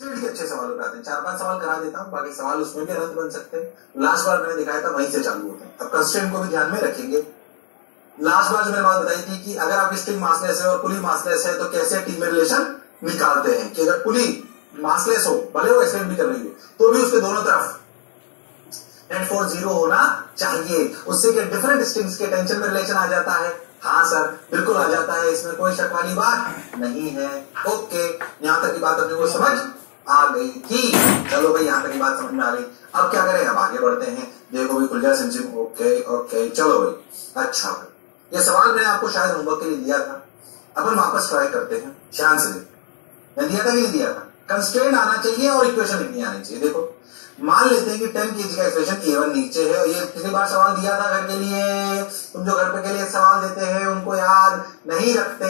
के अच्छे सवालों पे आते हैं, 4-5 सवाल करा देता हूँ, बाकी सवाल उसमें भी अनंत बन सकते हैं। लास्ट बार मैंने दिखाया था वहीं से चालू होते हैं। अब कंस्ट्रेंट को भी ध्यान में रखेंगे। लास्ट बार जो मैंने बात बताई थी कि अगर आपकी स्ट्रिंग मासलेस है और पुली मासलेस है तो कैसे टी में रिलेशन निकालते हैं कि अगर पुली मासलेस हो, भले वो एक्सटेंड भी कर रही हो, तो भी उसके दोनों तरफ नेट फोर्स 0 होना चाहिए। उससे क्या डिफरेंट स्ट्रिंग्स के टेंशन में रिलेशन आ जाता है? हाँ सर, बिल्कुल आ जाता है, इसमें कोई शक वाली बात नहीं है। ओके, यहां तक की बात अपने को समझ आ गई थी। चलो भाई, यहां तक की बात समझ में आ गई। अब क्या करें, अब आगे बढ़ते हैं। देखो भाई, खुल जाए सिमसिम। ओके ओके, चलो भाई। अच्छा भाई, ये सवाल मैंने आपको शायद होमवर्क के लिए दिया था, अपन वापस ट्राई करते हैं। ध्यान से देखो, मैं दिया था कि नहीं दिया था? कंस्ट्रेंट आना चाहिए और इक्वेशन लिखनी आनी चाहिए। देखो, मान लेते हैं कि 10 kg का एक्सप्रेशन A1 नीचे है, और ये पिछली बार सवाल दिया था घर के लिए। तुम जो घर पे के लिए सवाल देते हैं उनको याद नहीं रखते,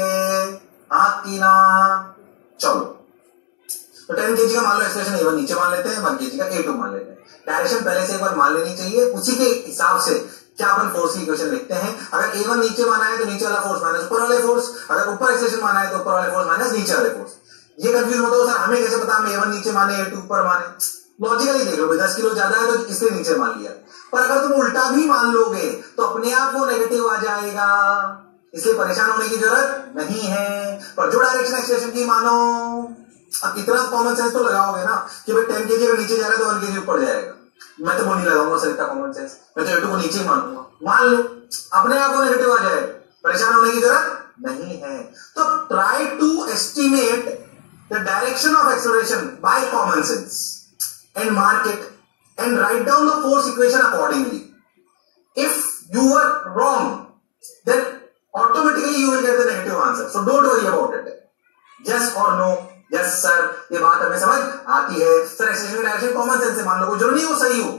हाँ की ना? चलो, तो 10 kg का मान लो एक्सप्रेशन A1 नीचे मान लेते हैं, 1 kg का A2 मान लेते हैं। डायरेक्शन पहले से एक बार मान लेनी चाहिए, उसी के हिसाब से क्या अपन फोर्स की इक्वेशन लिखते हैं। अगर A1 नीचे माना है तो नीचे वाला फोर्स माइनस ऊपर वाले फोर्स, अगर ऊपर एक्सप्रेशन माना है तो ऊपर वाले फोर्स माइनस नीचे वाले फोर्स। ये कंफ्यूज मत हो सर, हमें कैसे पता हम A1 नीचे माने A2 ऊपर माने? लॉजिकली देख लो भाई, 10 किलो ज्यादा है तो इसलिए नीचे मान लिया, पर अगर तुम उल्टा भी मान लोगे तो अपने आप वो नेगेटिव आ जाएगा, इसलिए परेशान होने की जरूरत नहीं है। पर जो डायरेक्शन एक्सप्रेशन की मानो, अब इतना कॉमन सेंस तो लगाओगे ना कि भाई 10 kg अगर नीचे जा रहा है तो 1 kg ऊपर जाएगा। मैं तो वो नहीं लगाऊंगा सर इतना कॉमन सेंस, मैं तो A2 को नीचे ही मानूंगा। मान लो, अपने आप वो नेगेटिव आ जाएगा, परेशान होने की जरूरत नहीं है। तो try to estimate the direction of acceleration by common sense and mark it and write down the force equation accordingly. If you are wrong, then automatically you will get the negative answer. So don't worry about it. Yes or no? Yes sir, ये बात हमें समझ आती है। Sir acceleration की direction common sense से मान लो, कोई जरूरी नहीं हो सही हो,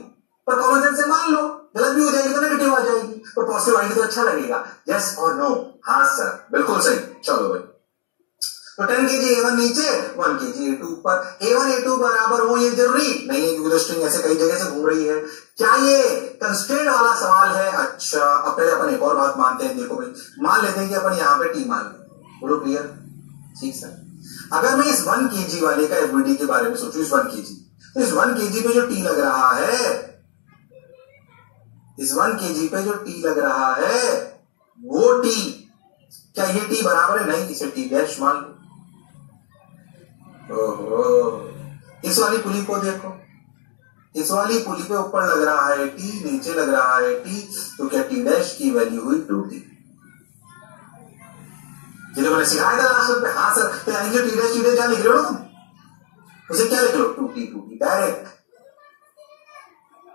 पर कॉमन सेंस से मान लो, गलत भी हो जाएगी तो नेगेटिव आ जाएगी, पर पॉजिटिव आएगी तो अच्छा लगेगा। यस और नो? हाँ सर, बिल्कुल सही। चलो भाई, तो 10 kg A1 नीचे, 1 kg A2 ऊपर। A1 A2 बराबर हो ये जरूरी नहीं है, क्योंकि स्ट्रिंग ऐसे कई जगह से घूम रही है। क्या ये कंस्ट्रेंट वाला सवाल है? अच्छा, अब पहले अपन एक और बात मानते हैं। देखो भाई, मान लेते हैं कि अपन यहाँ पे T मान लें। बोलो क्लियर? ठीक सर। अगर मैं इस 1 kg वाले का एफबीडी के बारे में सोचूं, इस 1 kg, तो इस 1 kg पे जो T लग रहा है, इस 1 kg पे जो T लग रहा है, वो T, क्या ये T बराबर है? नहीं, इसे T डैश मान लो। ओहो, इस वाली पुली को देखो, इस वाली पुली पे ऊपर लग रहा है T, नीचे लग रहा है T, तो क्या T डैश की वैल्यू हुई 2T। ये तो मैंने सिखाया था लास्ट पे। हाँ सर, तो यानी जो T डैश क्या लिख रहे हो तुम, उसे क्या लिख लो? 2T direct.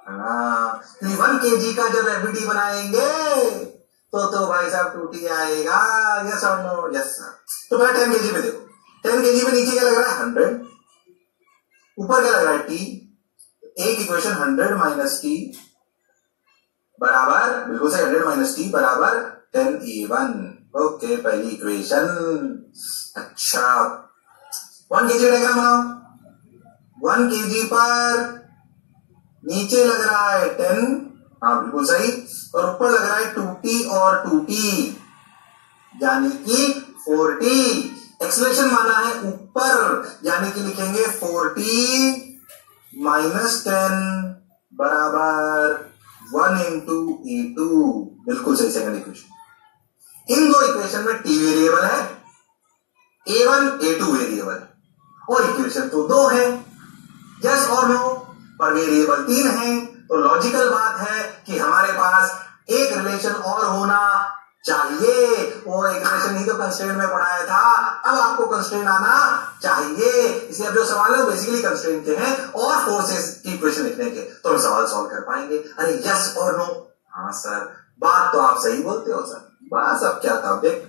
हाँ, 1 kg का जब एफबीडी बनाएंगे तो भाई साहब 2T आएगा। यस और नो? Yes sir. तो मैं 10 kg पे देखो, 10 kg पे नीचे क्या लग रहा है? 100, ऊपर क्या लग रहा है? T। एक इक्वेशन 100 माइनस T बराबर, बिल्कुल से 100 माइनस T बराबर 10A1। ओके, पहली इक्वेशन। अच्छा, 1 kg का डायग्राम बनाओ। 1 kg पर नीचे लग रहा है 10, हाँ बिल्कुल सही, और ऊपर लग रहा है 2T और 2T, यानी कि 4T। एक्सेलरेशन माना है ऊपर, यानी कि लिखेंगे 4T माइनस 10 बराबर 1 इंटू A2। बिल्कुल सही, सेकंड इक्वेशन। इन दो इक्वेशन में T वेरिएबल है, A1 A2 वेरिएबल, और इक्वेशन तो दो है। यस और नो? पर वेरिएबल 3 है, तो लॉजिकल बात है कि हमारे पास एक रिलेशन और होना चाहिए। वो एक रिलेशन ही तो कंस्ट्रेंट में पढ़ाया था, अब आपको कंस्ट्रेंट आना चाहिए। इसलिए अब जो सवाल है वो बेसिकली कंस्ट्रेंट के हैं और फोर्सेस की इक्वेशन लिखने के, तो हम सवाल सॉल्व कर पाएंगे। अरे यस और नो? हाँ सर, बात तो आप सही बोलते हो सर। बस अब क्या था, देख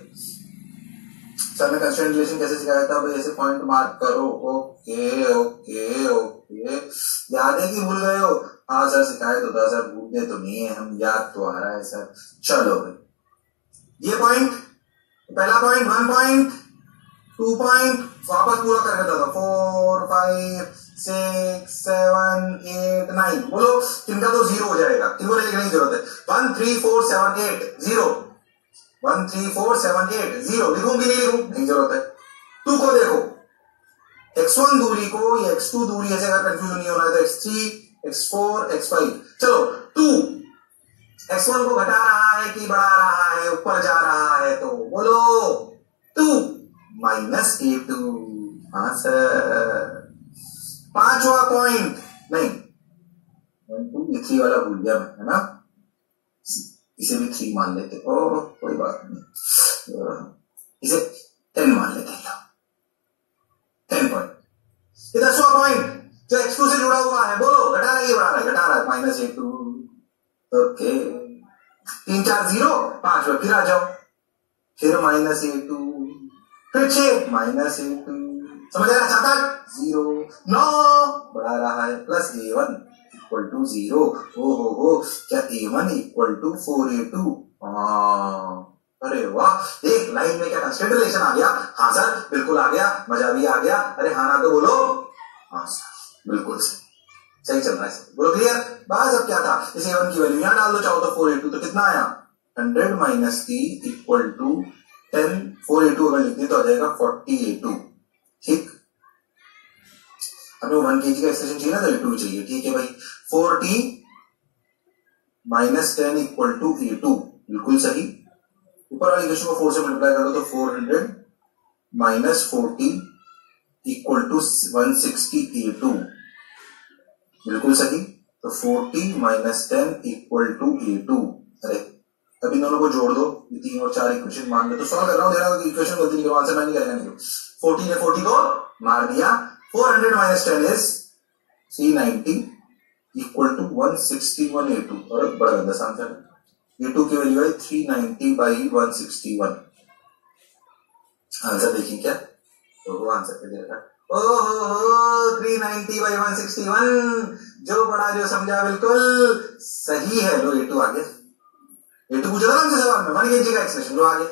सर ने कंस्ट्रेंट रिलेशन कैसे सिखाया था भाई, ऐसे पॉइंट मार्क करो। ओके ओके ओके, याद है कि भूल गए हो? हाँ सर, सिखाया तो था सर, भूलने तो नहीं है हम, याद तो आ रहा है सर। चलो भाई, ये पॉइंट, पहला पॉइंट, 1 पॉइंट, 2 पॉइंट, वापस पूरा करके दो। 4 5 6 7 8 9, बोलो किनका तो 0 हो जाएगा, किनको लिखने की जरूरत है? 1 3 4 7 8 0, 1 3 4 7 8 0, लिखूंगी नहीं लिखूं? नहीं जरूरत है। 2 को देखो, x1 दूरी को ये x2 दूरी ऐसे अगर कंफ्यूजन नहीं होना है तो x3 x4 x5 चलो 2 x1 को घटा रहा है कि बढ़ा रहा है ऊपर जा रहा है तो बोलो 2 माइनस a2 आंसर। पांचवा पॉइंट नहीं 1 2 ये 3 वाला भूल गया मैं है ना इसे भी 3 मान लेते ओ कोई बात नहीं इसे 10 मान लेते हैं 10 पॉइंट। ये 10वां पॉइंट जो x2 से जुड़ा हुआ है बोलो घटा रहा है ये बढ़ा रहा है घटा रहा है माइनस a2 ओके 3 4 0 5 में फिर आ जाओ फिर माइनस a2 फिर 6 माइनस a2 समझ आ रहा है 0 9 बढ़ा रहा है प्लस a1 इक्वल टू 0 हो क्या a1 इक्वल टू 4a2 अरे वाह एक लाइन में क्या कांस्टेंट रिलेशन आ गया हाँ सर बिल्कुल आ गया मजा भी आ गया अरे हाँ ना तो बोलो हाँ सर बिल्कुल सही चल रहा है बोलो क्लियर बस अब क्या था इस a1 की वैल्यू यहां डाल दो चाहो तो 4a2 तो कितना आया 100 माइनस 3 इक्वल टू 10 4a2 अगर लिखते तो आ जाएगा 40a2 ठीक हमें 1 kg का एक्सप्रेशन चाहिए ना तो a2 चाहिए ठीक है भाई 40 माइनस 10 इक्वल टू a2 बिल्कुल सही ऊपर वाली इक्वेशन को 4 से मल्टीप्लाई कर दो तो 400 माइनस 40 इक्वल टू 160 a2 बिल्कुल सही तो 40 माइनस 10 इक्वल टू a2 अरे अब इन दोनों को जोड़ दो ये 3 और 4 इक्वेशन मान लो तो सॉल्व कर रहा हूं दे रहा हूं इक्वेशन गलती नहीं आंसर मैं नहीं करेगा नहीं 40 ने 40 को मार दिया 400 minus 10 is 390 equal to 161 a2 और बड़ा गंदा आंसर है a2 की वैल्यू है 390 बाई 161 आंसर देखिए क्या तो वो आंसर पे दे रखा ओहो 390 बाई 161 जो पढ़ा जो समझा बिल्कुल सही है लो a2 आ गया a2 पूछा था ना हमसे सवाल में 1 kg का एक्सप्रेशन लो आ गया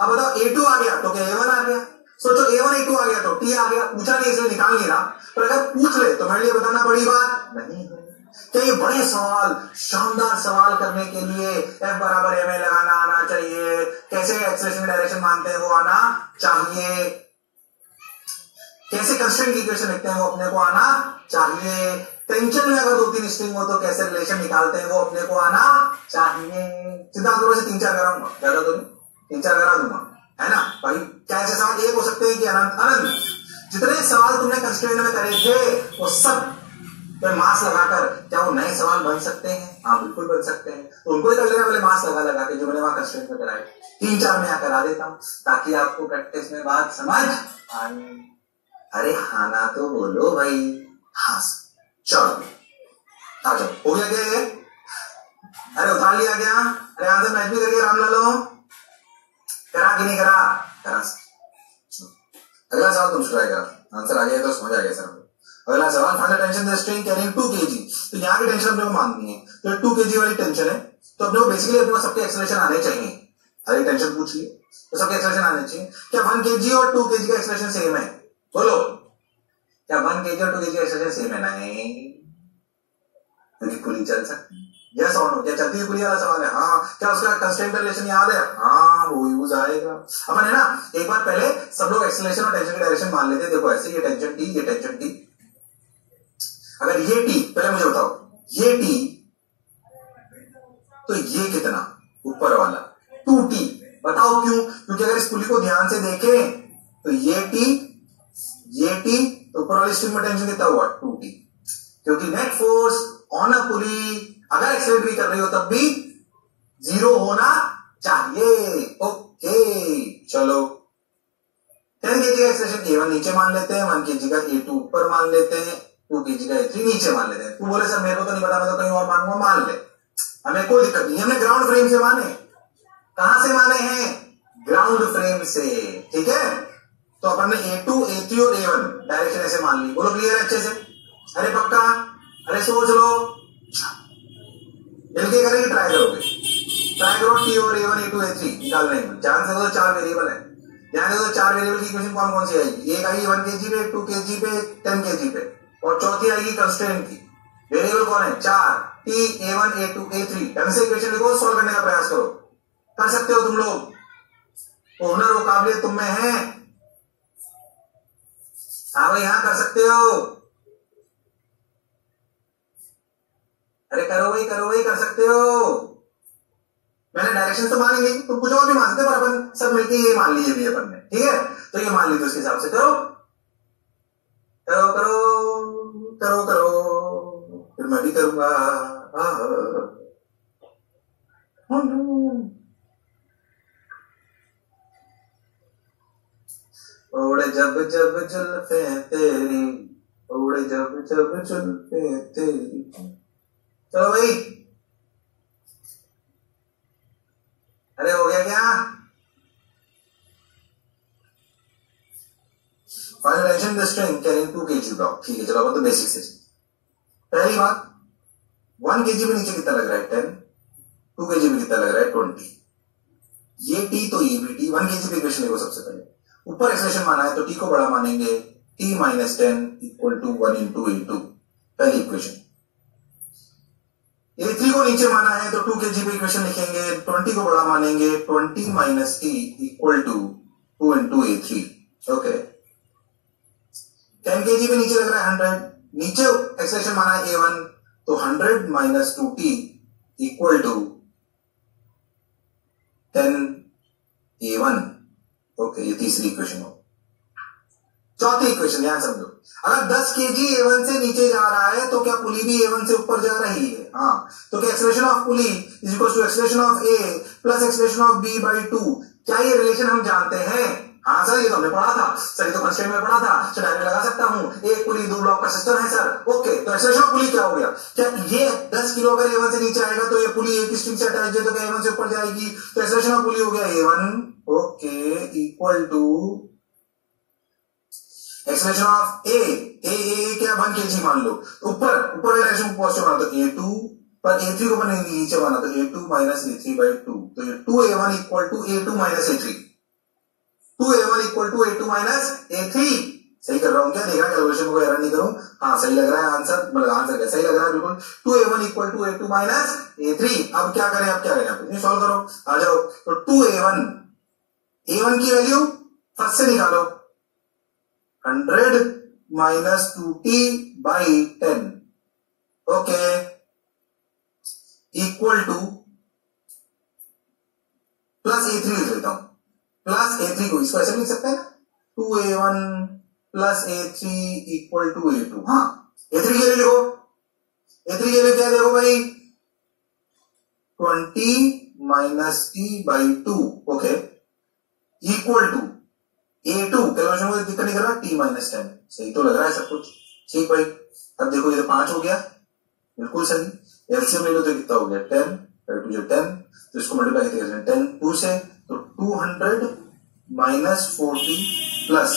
अब बताओ a2 आ गया तो क्या a1 आ गया सोचो a1 a2 आ गया तो t आ गया पूछा नहीं इसलिए निकाल नहीं रहा पर अगर पूछ ले तो मेरे लिए बताना बड़ी बात नहीं है क्या ये बड़े सवाल शानदार सवाल करने के लिए f बराबर ma लगाना आना चाहिए कैसे एक्सप्रेशन की डायरेक्शन मानते हैं वो आना चाहिए कैसे कंस्ट्रेंट की इक्वेशन लिखते हैं वो अपने को आना चाहिए टेंशन में अगर 2-3 स्ट्रिंग हो तो कैसे रिलेशन निकालते हैं वो अपने को आना चाहिए सिद्धांत से 3-4 कराऊंगा ज्यादा तो नहीं 3-4 करा दूंगा है ना भाई क्या ऐसे सवाल एक हो सकते हैं कि अनंत अनंत जितने सवाल तुमने कंस्ट्रेंट में करे थे वो सब पे मार्क्स लगाकर क्या वो नए सवाल बन सकते हैं हाँ बिल्कुल बन सकते हैं तो उनको ही कर लेना पहले मार्क्स लगा के जो मैंने वहां कंस्ट्रेंट में कराए 3-4 में यहाँ करा देता हूँ ताकि आपको प्रैक्टिस में बात समझ आए अरे हाँ ना तो बोलो भाई हाँ चलो आ जाओ हो गया क्या ये अरे उतार लिया क्या अरे आंसर मैच भी करिए रामलालो करा कि नहीं करा करा अगला सवाल तुम ट्राई करा आंसर आ गया तो समझ आ गया सर अगला सवाल find the tension the string carrying 2 kg तो यहाँ की टेंशन अपने को माननी है तो 2 kg वाली टेंशन है तो अपने को बेसिकली अपने को सबके एक्सेलरेशन आने चाहिए अरे टेंशन पूछ लिए तो सबके एक्सेलरेशन आने चाहिए क्या 1 kg और 2 kg का एक्सेलरेशन सेम है बोलो क्या 1 kg और 2 kg का एक्सेलरेशन सेम है नहीं क्योंकि पुली चल सकती यस और नो क्या चलती है पुली वाला सवाल है हाँ क्या उसका कंस्टेंट रिलेशन याद है हाँ वो यूज आएगा अपन है ना एक बार पहले सब लोग एक्सेलरेशन और टेंशन की डायरेक्शन मान लेते हैं देखो ऐसे ये टेंशन टी अगर ये टी पहले मुझे बताओ ये टी तो ये कितना ऊपर वाला 2t बताओ क्यों क्योंकि अगर इस पुली को ध्यान से देखें तो ये टी तो ऊपर वाली स्ट्रिंग में टेंशन कितना हुआ 2t क्योंकि नेट फोर्स ऑन अ पुली अगर एक्सेलरेट भी कर रही हो तब भी 0 होना चाहिए ओके चलो 10 kg का एक्सप्रेशन a1 नीचे मान लेते हैं 1 kg का a2 ऊपर मान लेते हैं 2 kg का a3 नीचे मान लेते हैं तू बोले सर मेरे को तो नहीं पता मैं तो कहीं और मानूंगा मान ले हमें कोई दिक्कत नहीं हमने ग्राउंड फ्रेम से माने कहां से माने हैं ग्राउंड फ्रेम से ठीक है तो अपन ने a2 a3 और a1 डायरेक्शन ऐसे मान ली बोलो क्लियर अच्छे से अरे पक्का अरे सोच लो मिलके करेंगे ट्राई करो टी और a1 a2 a3 निकालने में ध्यान से तो 4 वेरिएबल है ध्यान से तो 4 वेरिएबल की इक्वेशन कौन सी आएगी एक आएगी 1 kg पे 2 kg पे 10 kg पे और चौथी आएगी कंस्ट्रेंट की वेरिएबल कौन है 4 t a1 a2 a3 ढंग से इक्वेशन लिखो सॉल्व करने का प्रयास करो कर सकते हो तुम लोग हुनर और काबिलियत तुम में है हाँ भाई हाँ कर सकते हो, अरे करो भाई कर सकते हो। मैंने डायरेक्शन तो मान ली, तुम कुछ और भी मान सकते, पर अपन सब मिलके ये मान लिए भी अपन ने, ठीक है। तो ये मान ली, तो उसके हिसाब से करो करो करो करो करो, फिर मैं भी करूंगा। ओड़े जब जब जुल्फे तेरी, ओड़े जब जब जुल्फे तेरी। चलो भाई, अरे हो गया क्या? Final tension the string carrying 2 kg block, ठीक है। चलो अब तो बेसिक से पहली बात, 1 kg पे नीचे कितना लग रहा है 10, 2 kg पे कितना लग रहा है 20, ये t तो ये भी t, 1 kg पे इक्वेशन देखो सबसे पहले, ऊपर एक्सप्रेशन माना है तो t को बड़ा मानेंगे, t minus 10 equal to 1 into a2, पहली इक्वेशन। a3 को नीचे माना है तो 2 kg पे इक्वेशन लिखेंगे, 20 को बड़ा मानेंगे, 20 minus t equal to 2 into a3, okay. 10 kg पे नीचे लग रहा है 100, नीचे एक्सप्रेशन माना है a1, तो 100 minus 2t equal to 10 a1, okay. ये तीसरी इक्वेशन हो। चौथी इक्वेशन ध्यान समझो, अगर 10 kg a1 से नीचे जा रहा है तो क्या पुली भी a1 से ऊपर जा रही है? हाँ, तो क्या expression of pulley is equal to expression of a plus expression of b by 2, क्या ये रिलेशन हम जानते हैं? हाँ सर, ये तो हमने पढ़ा था सर, ये तो कंस्ट्रेंट में पढ़ा था, तो डायरेक्ट लगा सकता हूं, एक पुली 2 ब्लॉक का सिस्टम है सर, ओके। तो एक्सप्रेशन ऑफ पुली क्या हो गया? क्या ये 10 किलो अगर a1 से नीचे आएगा तो ये पुली एक स्ट्रिंग से अटैच है, तो क्या a1 से ऊपर जाएगी, तो एक्सप्रेशन ऑफ पुली हो गया a1, okay, equal to expression of a क्या 1 kg मान लो, तो ऊपर एक्सप्रेशन पॉजिटिव माना तो a2, पर a3 को मैंने नीचे माना तो a2 माइनस a3 बाई 2, तो ये 2a1 equal to a2 minus a3, 2a1 equal to a2 minus a3, सही कर रहा हूं क्या? देखा कैलकुलेशन को एरर नहीं करूं, हाँ सही लग रहा है आंसर, मतलब आंसर क्या सही लग रहा है बिल्कुल, 2a1 equal to a2 minus a3। अब क्या करें, आप सॉल्व करो, आ जाओ। तो 2a1 की वैल्यू फर्स्ट से निकालो, 100 minus 2t by 10, okay, equal two plus a3 लिख लेता हूं, प्लस a3 को इसको ऐसे लिख सकते हैं ना, 2a1 plus a3 equal to a2, हाँ a3 के लिए लिखो, a3 के लिए क्या देखो भाई, 20 minus t by 2, okay, equal to a2, calculation में दिक्कत नहीं कर रहा, t माइनस 10, सही तो लग रहा है सब कुछ, ठीक भाई। अब देखो ये तो 5 हो गया, बिल्कुल सही, एलसीएम ले लो तो कितना हो गया 10, 10, तो इसको मल्टीप्लाई करते हैं 10 2 से, तो 200 माइनस 40 प्लस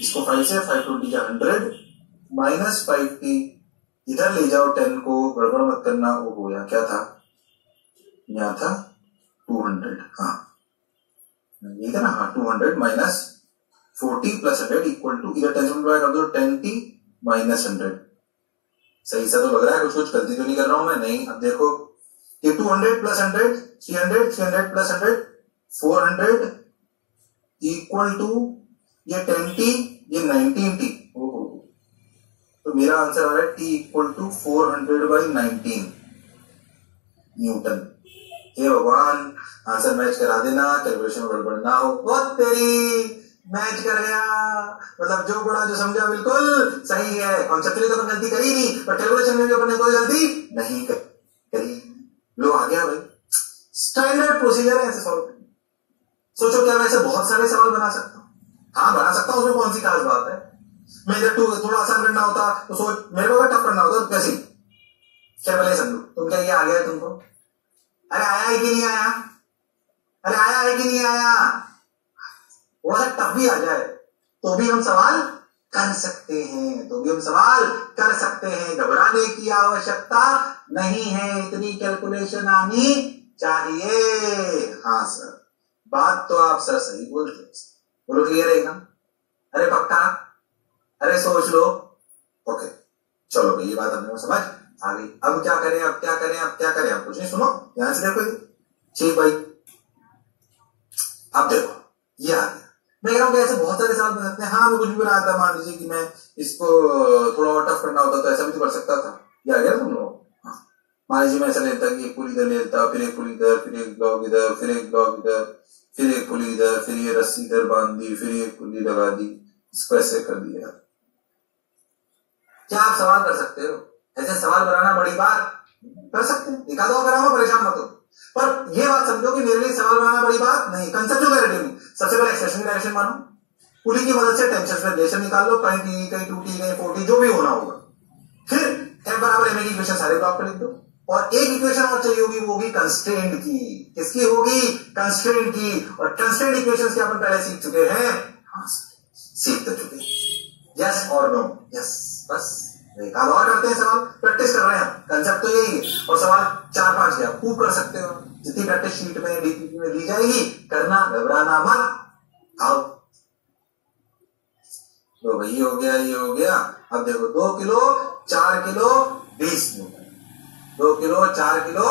इसको 5 से, 520 का 100 माइनस 5t, इधर ले जाओ 10 को, गड़बड़ मत करना, वो हो गया क्या था, यहाँ था 200, हाँ ये था ना, हाँ 200 माइनस 40 प्लस 100 इक्वल टू, इधर 10 मल्टीप्लाई कर दो 10t माइनस 100, सही सा तो लग रहा है, कुछ गलती तो नहीं कर रहा हूं मैं, नहीं। अब देखो ये 200 प्लस 100 300, 300 प्लस 100 400 इक्वल टू ये 10t, ये 19t, ओहो, तो मेरा आंसर आ रहा है t equal to 400 by 19 newton. हे भगवान, आंसर मैच करा देना, कैलकुलेशन में गड़बड़ ना हो, बहुत तेरी मैच कर गया, मतलब जो बड़ा जो समझा बिल्कुल सही है, कॉन्सेप्चुअली तो अपन गलती करी नहीं, पर कैलकुलेशन में भी अपन ने कोई गलती नहीं करी, लो आ गया भाई, स्टैंडर्ड प्रोसीजर है ऐसे सॉल्व करने। सोचो क्या मैं ऐसे बहुत सारे सवाल बना सकता हूँ? हाँ बना सकता हूँ, उसमें कौन सी खास बात है, मैं इधर थोड़ा आसान करना होता तो सोच, मेरे को टफ करना होता कैसे, क्या पहले समझो, तुम क्या ये आ गया तुमको, अरे आया है कि नहीं आया, अरे आया है कि नहीं आया, थोड़ा सा टफ भी आ जाए तो भी हम सवाल कर सकते हैं, तो भी हम सवाल कर सकते हैं, घबराने की आवश्यकता नहीं है, इतनी कैलकुलेशन आनी चाहिए। हाँ सर, बात तो आप सर सही बोलते हैं, बोलो क्लियर है एकदम, अरे पक्का, अरे सोच लो, ओके चलो भाई ये बात हमने समझ आ गई। अब क्या करें, अब क्या करें, अब क्या करें, अब कुछ नहीं, सुनो ध्यान से देखो, ठीक भाई, अब देखो ये आ गया, मैं कह रहा हूँ कि ऐसे बहुत सारे सवाल बन सकते हैं। हाँ मैं कुछ भी बनाया था, मान लीजिए कि मैं इसको थोड़ा और टफ करना होता तो ऐसा भी तो कर सकता था। ये आ गया तुम लोग। मान लीजिए मैं ऐसा लेता कि एक पुल इधर लेता, फिर एक पुल इधर, फिर एक ब्लॉक इधर, फिर एक ब्लॉक इधर, फिर एक पुल इधर, फिर ये रस्सी इधर बांध दी, फिर एक पुली लगा दी, इसको ऐसे कर दिया। क्या आप सवाल कर सकते हो? ऐसे सवाल बनाना बड़ी बात कर सकते हैं, एक आधा कराओ, परेशान मत हो। पर ये बात समझो कि मेरे लिए सवाल बनाना बड़ी बात नहीं। कंसेप्चुअल क्लैरिटी में सबसे पहले एक्सप्रेशन की डायरेक्शन मानो, पुली की मदद से टेंशन में रिलेशन निकाल लो, कहीं टी कहीं टू टी कहीं 4T जो भी होना होगा। फिर F बराबर ma की इक्वेशन सारे ब्लॉक पे लिख दो, और एक इक्वेशन और चाहिए होगी, वो होगी कंस्ट्रेंट की। किसकी होगी? कंस्ट्रेंट की। और कंस्ट्रेंट इक्वेशंस के अपन पहले सीख चुके हैं। हाँ सीख तो चुके हैं। यस और नो? यस। बस एक आध और करते हैं सवाल, प्रैक्टिस कर रहे हैं। कंसेप्ट तो यही है, और सवाल 4-5 के आप खूब कर सकते हो। जितनी प्रैक्टिस शीट में डीपीपी में दी जाएगी, करना, घबराना मत। आओ तो भाई हो गया, ये हो गया। अब देखो 2 kilo 4 kilo 20 Newton, 2 kilo 4 kilo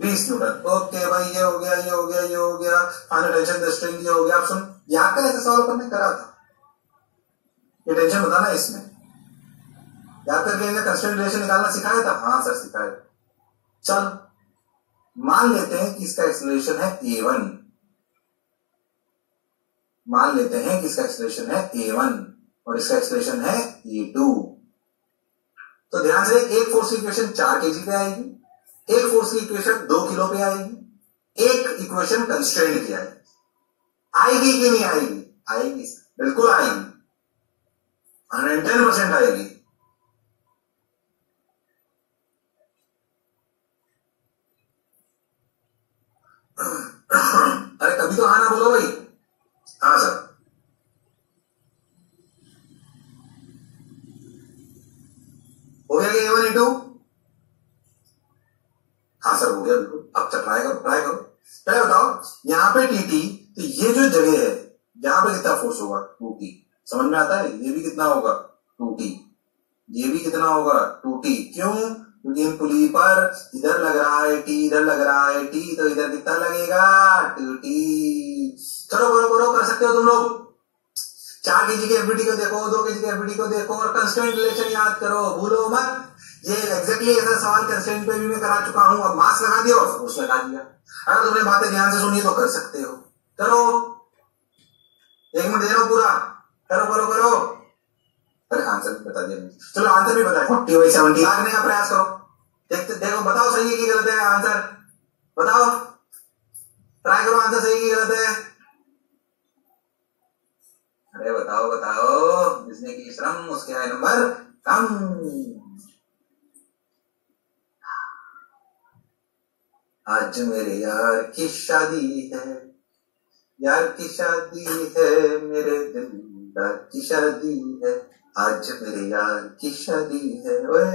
20 Newton. Okay भाई ये हो गया, ये हो गया, ये हो गया। फाइनल टेंशन द स्ट्रिंग, ये हो गया। आप सुन, याद का ऐसा सवाल अपन ने करा था, ये टेंशन बताना इसमें याद करके कंस्ट्रेंट रिलेशन निकालना सिखाया था। हाँ सर सिखाया। चल मान लेते हैं कि इसका एक्सेलरेशन है a1, मान लेते हैं कि इसका एक्सेलरेशन है a1 और इसका एक्सेलरेशन है a2। तो ध्यान से, एक फोर्स की इक्वेशन 4 kg पे आएगी, एक फोर्स की इक्वेशन 2 किलो पे आएगी, एक इक्वेशन कंस्ट्रेंट की आएगी। आएगी कि नहीं आएगी? आएगी, बिल्कुल आएगी, 110% आएगी। अरे कभी तो आना बोलो भाई। हाँ सर हो गया क्या A1 A2? हाँ सर हो गया बिल्कुल। अब ट्राई करो, ट्राई करो। पहले बताओ यहाँ पे TT, तो ये जो जगह है यहाँ पे कितना फोर्स होगा? 2T। समझ में आता है? ये भी कितना होगा? 2T। ये भी कितना होगा? 2T। क्यों? क्योंकि इन पुली पर इधर लग रहा है T, इधर लग रहा है T, तो इधर कितना लगेगा? 2T। चलो करो करो, कर सकते हो तुम लोग। 4 kg की एफबीटी को देखो, 2 kg की एफबीटी को देखो, और कंस्ट्रेंट रिलेशन याद करो, भूलो मत। ये एग्जैक्टली ऐसा सवाल कंस्ट्रेंट पे भी मैं करा चुका हूं। अब मार्क्स लगा दिया और उसमें लगा दिया। अगर तुमने बातें ध्यान से सुनी तो कर सकते हो। करो, 1 मिनट दे रहा हूं पूरा। करो करो करो। अरे आंसर भी बता दिया। चलो आंसर भी बता, 40/70 भागने का प्रयास करो। देखते देखो, बताओ सही है कि गलत है आंसर? बताओ, ट्राई करो, आंसर सही कि गलत है? अरे बताओ बताओ, जिसने की श्रम उसके है नंबर कम। आज मेरे यार की शादी है, यार की शादी है, मेरे दिलदार की शादी है, आज मेरे यार की शादी है। ओए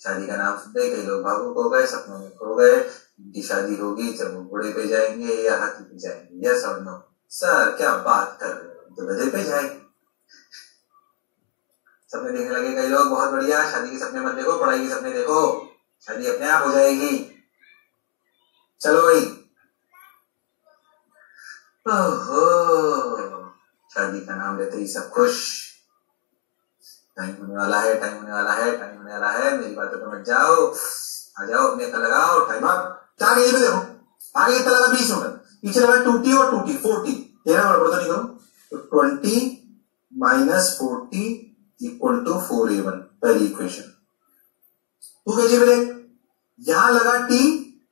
शादी का नाम सुनते कई लोग भावुक हो गए, सपनों में खो गए। उनकी शादी होगी जब वो घोड़े पे जाएंगे या हाथी पे जाएंगे। यस और नो? सर क्या बात कर रहे हो, तो गधे पे जाएंगे। सपने देखने लगे कई लोग, बहुत बढ़िया। शादी के सपने मत देखो, पढ़ाई के सपने देखो, शादी अपने आप हो जाएगी। चलो भाई। ओहो, शादी का नाम लेते ही सब खुश। टाइम होने वाला है, टाइम होने वाला है, टाइम होने वाला है। मेरी बातों पे मत जाओ, आ जाओ, अपने का लगाओ। Time up. 4 kg पे देखो, आगे कितना लगा? 20 न्यूटन। पीछे लगा 2T और 2T 4T। तेरा गड़बड़ तो नहीं करो। तो 20 - 40 = 4A1, पहली इक्वेशन। 2 kg पे देख, यहां लगा T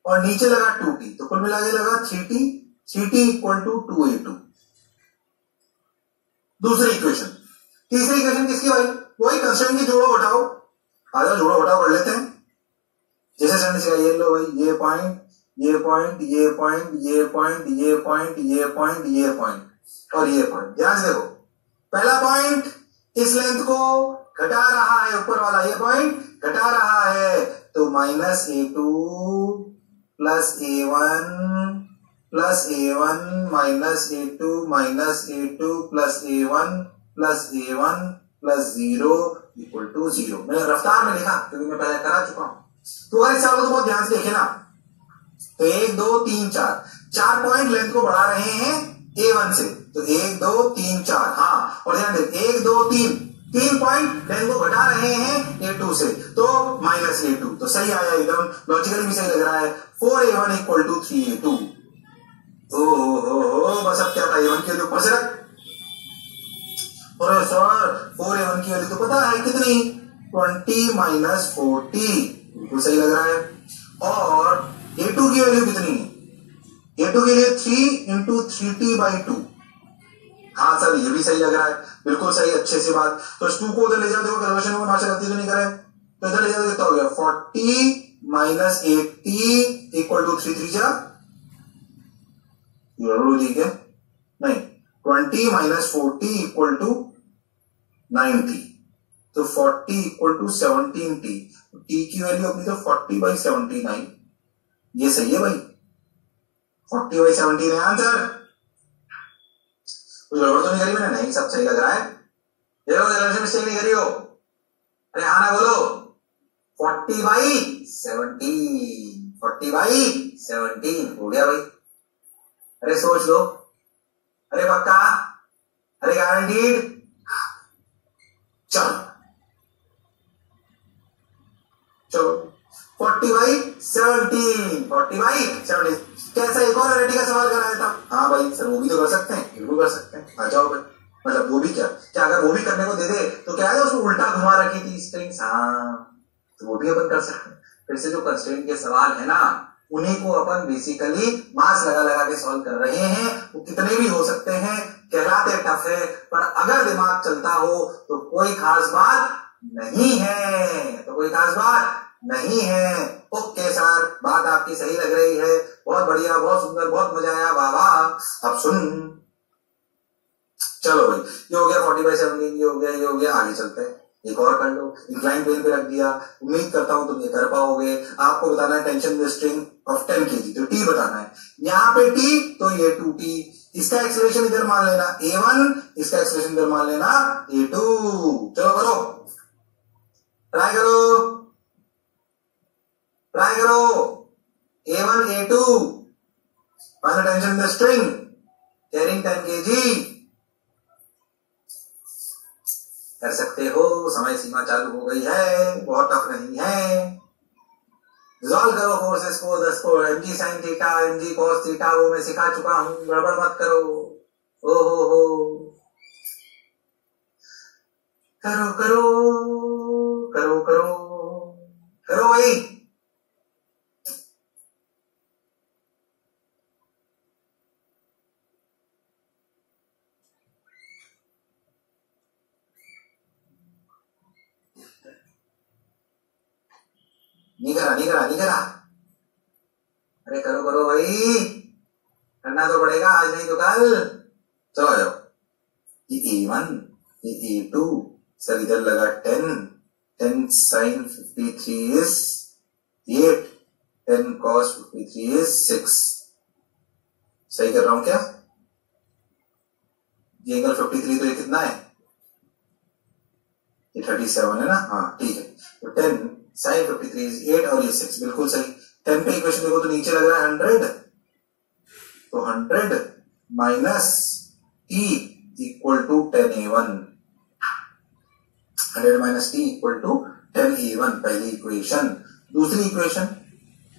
और नीचे लगा 2T, तो कुल मिला के लगा 3T। 3T = 2A2। दूसरी इक्वेशन। तीसरी इक्वेशन किसकी भाई? वही कंस्ट्रेंट की, जोड़ो घटाओ। आ जाओ, जोड़ो घटाओ कर लेते हैं। जैसे सर ने सिखाया, ये लो भाई, ये पॉइंट, ये पॉइंट, ये पॉइंट, ये पॉइंट, ये पॉइंट, ये पॉइंट, ये पॉइंट और ये पॉइंट। ध्यान से देखो, पहला पॉइंट इस लेंथ को घटा रहा है, ऊपर वाला ये पॉइंट घटा रहा है, तो -A2 + A1 + A1 - A2 - A2 + A1 + A1 + 0 = 0। मैंने रफ्तार में लिखा क्योंकि मैं पहले करा चुका हूं। तो अगर इस सवाल को बहुत ध्यान से देखे ना, तो 1 2 3 4 पॉइंट लेंथ को बढ़ा रहे हैं A1 से, तो 1 2 3 4, हाँ, और ध्यान दें 1 2 3 3 पॉइंट 10 को घटा रहे हैं A2 से, तो माइनस A2, तो सही आया एकदम, लॉजिकली भी सही लग रहा है। 4A1 equal to 3A2। ओ बस अब क्या था, A1 की वैल्यू ऊपर से रख। और सर 4A1 की वैल्यू तो पता है कितनी, 20 माइनस 40, बिल्कुल सही लग रहा है। और A2 की वैल्यू कितनी है, A2 के लिए 3 इंटू 3T/2, हाँ सर ये भी सही लग रहा है, बिल्कुल सही, अच्छे से बात। तो इस 2 को उधर ले जाओ, देखो कैलकुलेशन में भाषा गलती तो नहीं करे, तो इधर ले जाओ, कितना हो गया 40 माइनस 80 इक्वल टू 3 3 जा, ठीक है, नहीं 20 माइनस 40 इक्वल टू 90, तो 40 इक्वल टू 17T, T की वैल्यू अपनी तो 40/79, ये सही है भाई, 40/17 है आंसर। कुछ गड़बड़ तो नहीं करी मैंने, नहीं सब सही लग रहा है, देखो कैलकुलेशन मिस्टेक नहीं करी हो, अरे हाँ ना बोलो, 40/17, 40/17 हो गया भाई, अरे सोच लो, अरे पक्का, अरे गारंटीड, चलो चलो 40/17, 40/17, कैसा एक और वैरायटी का सवाल कराया था, हाँ भाई सर वो भी तो कर सकते हैं, बिल्कुल कर सकते हैं, आ जाओ भाई, मतलब वो भी क्या अगर वो भी करने को दे दे तो क्या है, उसको उल्टा घुमा रखी थी स्ट्रिंग्स, हाँ तो वो भी अपन कर सकते हैं। फिर से जो कंस्ट्रेंट के सवाल है ना, उन्हीं को अपन बेसिकली मास लगा लगा के सॉल्व कर रहे हैं, वो कितने भी हो सकते हैं, कहलाते टफ है, पर अगर दिमाग चलता हो तो कोई खास बात नहीं है, तो कोई खास बात नहीं है। ओके सर, बात आपकी सही लग रही है, बहुत बढ़िया, बहुत सुंदर, बहुत मजा आया, वाह वाह। अब सुन, चलो भाई ये हो गया 40/17, ये हो गया, ये हो गया, आगे चलते हैं, एक और कर लो, इंक्लाइन प्लेन पे रख दिया, उम्मीद करता हूं तुम ये कर पाओगे। आपको बताना है tension with string of 10 kg, तो टी बताना है, यहाँ पे टी तो ये 2t, इसका एक्सेलरेशन इधर मान लेना a1, इसका एक्सेलरेशन इधर मान लेना a2, चलो करो, ट्राई करो, ट्राई करो, a1 a2, final tension with string carrying 10 kg, कर सकते हो, समय सीमा चालू हो गई है, बहुत टफ नहीं है, रिजॉल्व करो फोर्सेस को, 10 को, mg sin theta, mg cos theta, वो मैं सिखा चुका हूं, गड़बड़ मत करो, ओ हो, करो करो करो करो करो भाई, नहीं करा नहीं करा नहीं करा, अरे करो करो भाई, करना तो पड़ेगा, आज नहीं तो कल, चलो आ जाओ, ये a1, ये a2, सर इधर लगा 10 sin 53 is 8, 10 cos 53 is 6, सही कर रहा हूं क्या, ये एंगल 53 तो ये कितना है, ये 37 है ना, हाँ ठीक है, तो 10 sin 53 is 8 और ये 6, बिल्कुल सही। 10 पे इक्वेशन देखो तो नीचे लग रहा है 100, तो 100 minus t equal to 10a1, 100 minus T equal to 10a1, पहली इक्वेशन। दूसरी equation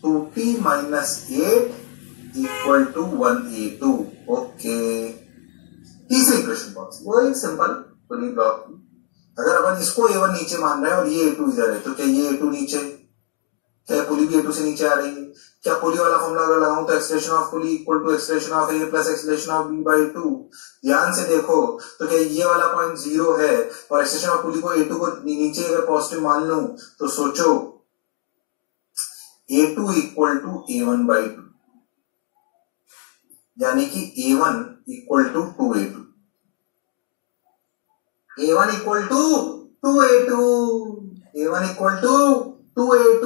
2t minus 8 equal to 1a2, okay. तीसरी इक्वेशन बॉक्स वही सिंपल पुली ब्लॉक, अगर अपन इसको a1 नीचे मान रहे हैं और ये a2 इधर है, तो क्या ये a2 नीचे, क्या पुली भी a2 से नीचे आ रही है, क्या पुली वाला फॉर्मूला अगर लगाऊं तो expression of pulley equal to expression of a plus expression of b/2, ध्यान से देखो, तो क्या ये वाला पॉइंट 0 है और एक्सप्रेशन ऑफ पुली को a2 को नीचे अगर पॉजिटिव मान लूं तो सोचो a2 इक्वल टू a1/2, यानी कि a1 equal to 2a2, a1 equal to 2a2, a1 equal to 2a2,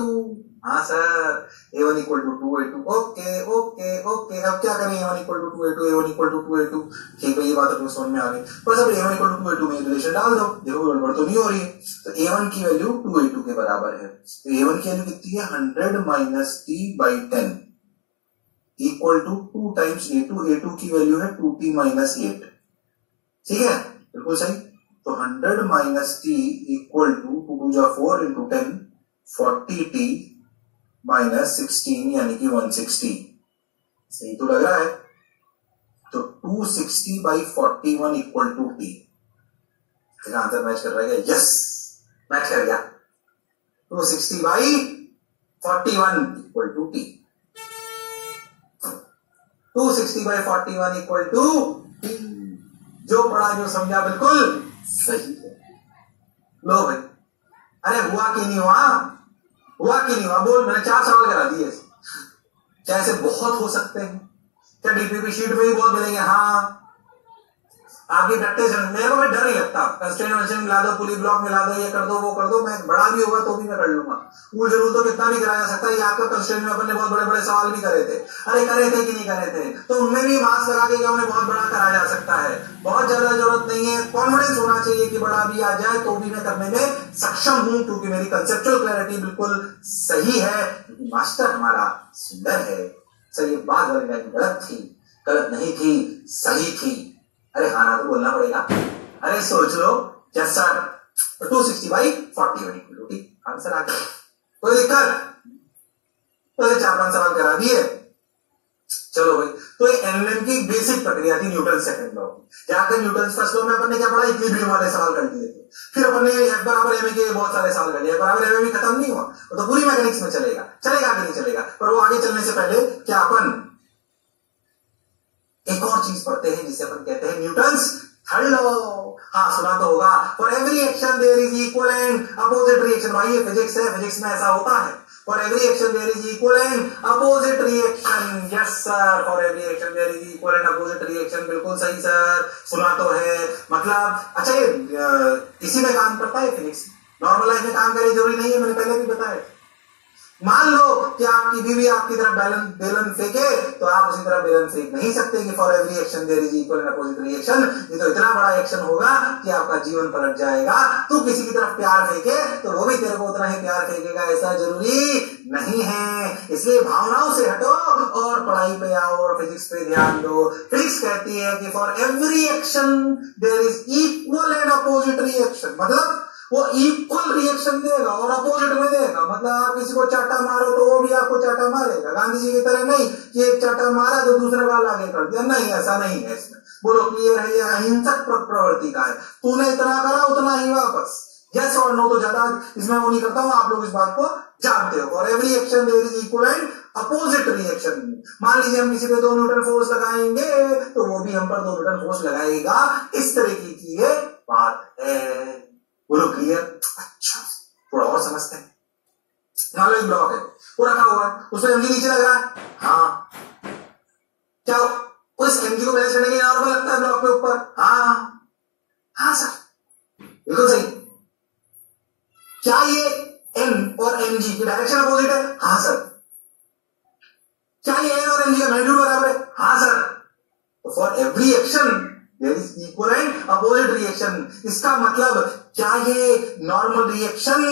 हाँ sir a1 equal to 2a2, okay okay okay. अब क्या करें, a1 equal to 2a2, a1 equal to 2a2, ठीक है ये बात अपने समझ में आ गई, बस अब a1 इक्वल टू 2a2 में रिलेशन डाल दो, देखो गड़बड़ तो नहीं हो रही है। तो a1 की वैल्यू 2a2 के बराबर है, तो a1 की वैल्यू कितनी है 100 minus t/10 equal to 2 times a2, a2 की वैल्यू है 2t माइनस 8, ठीक है, बिल्कुल सही। तो 100 माइनस टी इक्वल टू 2 टू जा 4 इंटू 10 40t माइनस 16 यानी कि 160। सही तो लग रहा है। तो 260 by 41 equal to T. Answer match कर रहा है? यस, मैच कर गया। 260 by 41 equal to T. 260 by 41 equal to T. जो पढ़ा जो समझा बिल्कुल सही है। लो भाई, अरे हुआ कि नहीं हुआ? हुआ कि नहीं हुआ? बोल, मैंने 4 सवाल करा दिए। क्या ऐसे बहुत हो सकते हैं? क्या डीपीपी शीट में ही बहुत मिलेंगे? हाँ, आपकी प्रैक्टिस। मेरे को भी डर नहीं लगता। कंस्ट्रेंट वंशन मिला दो, पुली ब्लॉक मिला दो, ये कर दो वो कर दो, मैं बड़ा भी होगा तो भी मैं कर लूंगा। पूल जरूर तो कितना भी कराया जा सकता है। ये आपका कंस्ट्रेंट में अपन ने बहुत बड़े बड़े सवाल भी करे थे। अरे करे थे कि नहीं करे थे? तो उनमें भी मार्क्स लगा के उन्हें बहुत बड़ा कराया जा सकता है। बहुत ज्यादा जरूरत नहीं है, कॉन्फिडेंस होना चाहिए कि बड़ा भी आ जाए तो भी मैं करने में सक्षम हूं, क्योंकि मेरी कंसेप्चुअल क्लैरिटी बिल्कुल सही है। क्योंकि मास्टर हमारा सुंदर है। सर, ये बात वाली लाइन गलत थी, गलत नहीं थी, सही थी। अरे हाँ ना तो बोलना पड़ेगा। अरे सोच लो। Yes sir. 260 by 41 equal to T. Answer आ गया। कोई दिक्कत? तो 4-5 सवाल करा दिए। चलो भाई, तो ये एनएम की बेसिक प्रक्रिया थी न्यूटन सेकंड लॉ। जाकर न्यूटन फर्स्ट लॉ में अपन ने क्या पढ़ा? इक्विलिब्रियम वाले सवाल कर दिए थे। फिर अपन ने एफ बराबर एम के बहुत सारे सवाल कर दिए। बराबर एम भी खत्म नहीं हुआ, तो पूरी मैकेनिक्स में चलेगा कि नहीं चलेगा। पर वो आगे चलने से पहले क्या अपन एक और चीज पढ़ते हैं जिसे अपन कहते हैं न्यूटन्स थर्ड लॉ। हाँ, सुना तो होगा। For every action there is equal and opposite reaction. भाई ये फिजिक्स है, फिजिक्स में ऐसा होता है। For every action there is equal and opposite reaction. Yes sir, for every action there is equal and opposite reaction. बिल्कुल सही sir, सुना तो है। मतलब अच्छा, ये इसी में काम करता है फिजिक्स। नॉर्मल लाइफ में काम करे जरूरी नहीं है, मैंने पहले भी बताया। मान लो कि आपकी बीवी आपकी तरफ बेलन फेंके, तो आप उसी तरफ बेलन फेंक नहीं सकते कि for every action there is equal and opposite reaction. ये तो इतना बड़ा एक्शन होगा कि आपका जीवन पलट जाएगा। तू किसी की तरफ प्यार फेंके तो वो भी तेरे को उतना ही प्यार फेंकेगा, ऐसा जरूरी नहीं है। इसलिए भावनाओं से हटो और पढ़ाई पे आओ और फिजिक्स पे ध्यान दो। फिजिक्स कहती है कि for every action there is equal and opposite reaction. मतलब वो इक्वल रिएक्शन देगा और अपोजिट में देगा। मतलब आप किसी को चाटा मारो तो वो भी आपको चाटा मारेगा। गांधी जी की तरह नहीं कि एक चाटा मारा तो दूसरे वाल आगे कर दिया। नहीं, ऐसा नहीं है इसमें। बोलो क्लियर है? ये अहिंसक प्रवृत्ति का है। तूने इतना करा उतना ही वापस। यस और नो तो ज्यादा इसमें वो नहीं करता हूं, आप लोग इस बात को जानते हो। For every action there is equal and opposite reaction. मान लीजिए हम किसी पे 2 न्यूटन फोर्स लगाएंगे तो वो भी हम पर 2 न्यूटन फोर्स लगाएगा। इस तरीके की ये बात है। बोलो क्लियर? अच्छा, थोड़ा और समझते हैं। मान लो एक ब्लॉक है, वो रखा हुआ है, उसमें एमजी नीचे लग रहा है। हाँ, क्या उस एमजी को बैलेंस करने के लिए नॉर्मल लगता है ब्लॉक के ऊपर? हाँ हाँ सर, बिल्कुल सही। क्या ये एम और एमजी की डायरेक्शन अपोजिट है? हाँ सर। क्या ये एन और एमजी का मैग्नीट्यूड बराबर है? हाँ सर। तो for every action there is equal and opposite reaction. इसका मतलब क्या ये नॉर्मल रिएक्शन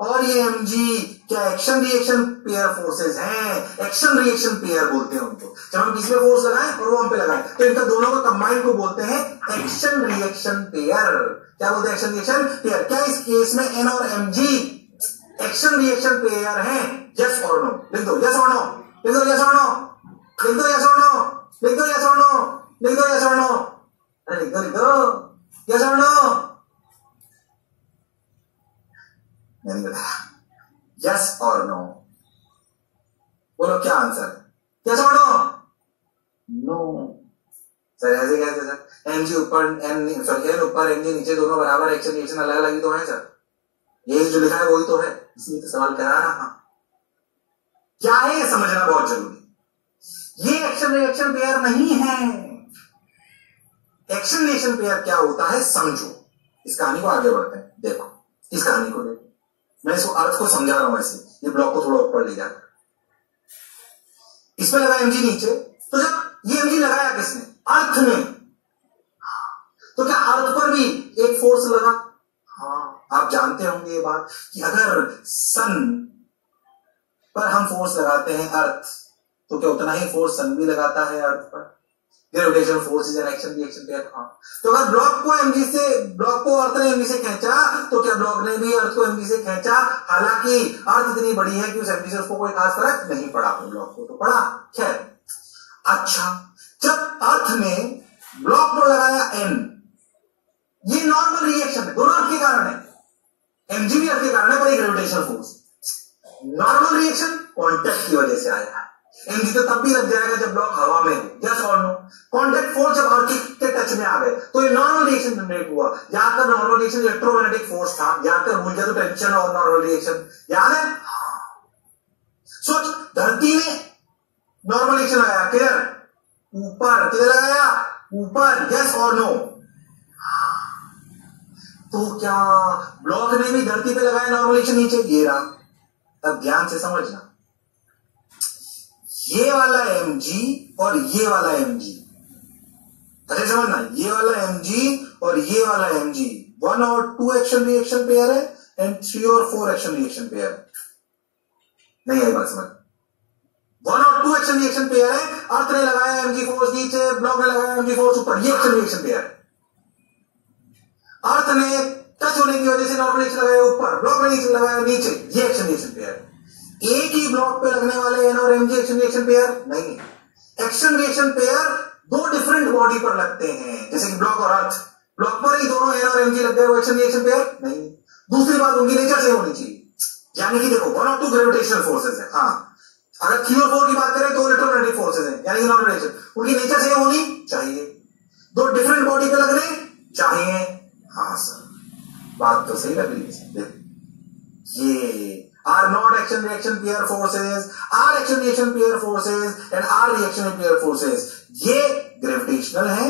और ये एमजी क्या एक्शन रिएक्शन पेयर फोर्सेस हैं? एक्शन रिएक्शन पेयर बोलते हैं उनको। जब हम किसी पे फोर्स लगाएं और वो हम पे लगाएं तो इनका दोनों का कंबाइंड को बोलते हैं एक्शन रिएक्शन पेयर। क्या बोलते हैं? Action reaction pair. क्या इस केस में एन और एमजी एक्शन रिएक्शन पेयर हैं? यस और नो? लिख दो यस और नो, लिख दो यस और नो, लिख दो यस और नो, लिख दो यस और नो, लिख दो यस और नो। अरे लिख दो यस और नो। नहीं बताया। यस और नो बोलो, क्या आंसर? यस और नो? नो सर, ऐसे कैसे सर? एमजी ऊपर एन सॉरी एन ऊपर एमजी नीचे दोनों बराबर एक्शन रिएक्शन अलग अलग ही तो है सर। ये जो लिखा है वही तो है, इसलिए तो सवाल करा रहा। क्या है ये समझना बहुत जरूरी। ये एक्शन रिएक्शन पेयर नहीं है। एक्शन रिएक्शन पेयर क्या होता है समझो। इस कहानी को आगे बढ़ते हैं। देखो इस कहानी को देखो, मैं इसको अर्थ को समझा रहा हूं। ऐसे ये ब्लॉक को थोड़ा ऊपर ले जाकर इस पे लगा एमजी नीचे, तो जब ये एमजी लगाया किसने? अर्थ में। तो क्या अर्थ पर भी एक फोर्स लगा? हाँ, आप जानते होंगे ये बात कि अगर सन पर हम फोर्स लगाते हैं अर्थ, तो क्या उतना ही फोर्स सन भी लगाता है अर्थ पर? Gravitational force is an action reaction pair. तो अगर ब्लॉक को अर्थ ने एमजी से खींचा, तो क्या ब्लॉक ने भी अर्थ को एमजी से खींचा? हालांकि अर्थ इतनी बड़ी है कि उस एमजी से उसको कोई खास फर्क नहीं पड़ा, अपने ब्लॉक को तो पड़ा। खैर, अच्छा, जब अर्थ ने ब्लॉक पर लगाया एन, ये नॉर्मल रिएक्शन है, दोनों अर्थ के कारण है, एमजी भी अर्थ के कारण है, पर gravitational force normal reaction contact की वजह से आया है। एमजी तो तब भी लग जाएगा जब ब्लॉक हवा में हो, यस और नो। कॉन्टैक्ट फोर्स जब अर्थ के टच में आ गए तो ये नॉर्मल रिएक्शन जनरेट हुआ। याद कर, नॉर्मल रिएक्शन इलेक्ट्रोमैग्नेटिक फोर्स था, याद कर, भूल गया तो टेंशन और नॉर्मल रिएक्शन याद है। सोच, धरती ने नॉर्मल रिएक्शन लगाया किधर? ऊपर। किधर लगाया? ऊपर, यस और नो। तो क्या ब्लॉक ने भी धरती पे लगाया नॉर्मल रिएक्शन नीचे? ये रहा। तब ध्यान से समझना, ये वाला mg और ये वाला mg, अच्छे समझना, ये वाला mg और ये वाला mg 1 और 2 एक्शन रिएक्शन पेयर है एंड 3 और 4 एक्शन रिएक्शन पेयर। नहीं आई बात समझ? 1 और 2 एक्शन रिएक्शन पेयर है, अर्थ ने लगाया mg फोर्स नीचे, ब्लॉक ने लगाया mg फोर्स ऊपर, ये एक्शन रिएक्शन पेयर है। अर्थ ने टच होने की वजह से नॉर्मल रिएक्शन लगाया ऊपर, ब्लॉक ने नीचे लगाया नीचे, ये एक्शन रिएक्शन पेयर है। एक ही ब्लॉक पे लगने वाले एन और एमजी एक्शन रिएक्शन पेयर नहीं। एक्शन रिएक्शन पेयर दो डिफरेंट बॉडी पर लगते हैं, जैसे कि ब्लॉक और अर्थ, ब्लॉक पर ही दोनों एन और एमजी लग गए, वो एक्शन रिएक्शन पेयर नहीं। दूसरी बात, उनकी नेचर सेम होनी चाहिए, यानी कि देखो 1 और 2 ग्रेविटेशनल फोर्सेस है। हाँ, अगर 3 और 4 की बात करें तो इलेक्ट्रोमैग्नेटिक फोर्सेस है, यानी कि नॉन रिएक्शन, उनकी नेचर सेम होनी चाहिए, दो डिफरेंट बॉडी पे लगने चाहिए। हाँ सर, बात तो सही लग रही है। ये are not action reaction pair forces, are action reaction pair forces and are reaction pair forces, ये ग्रेविटेशनल है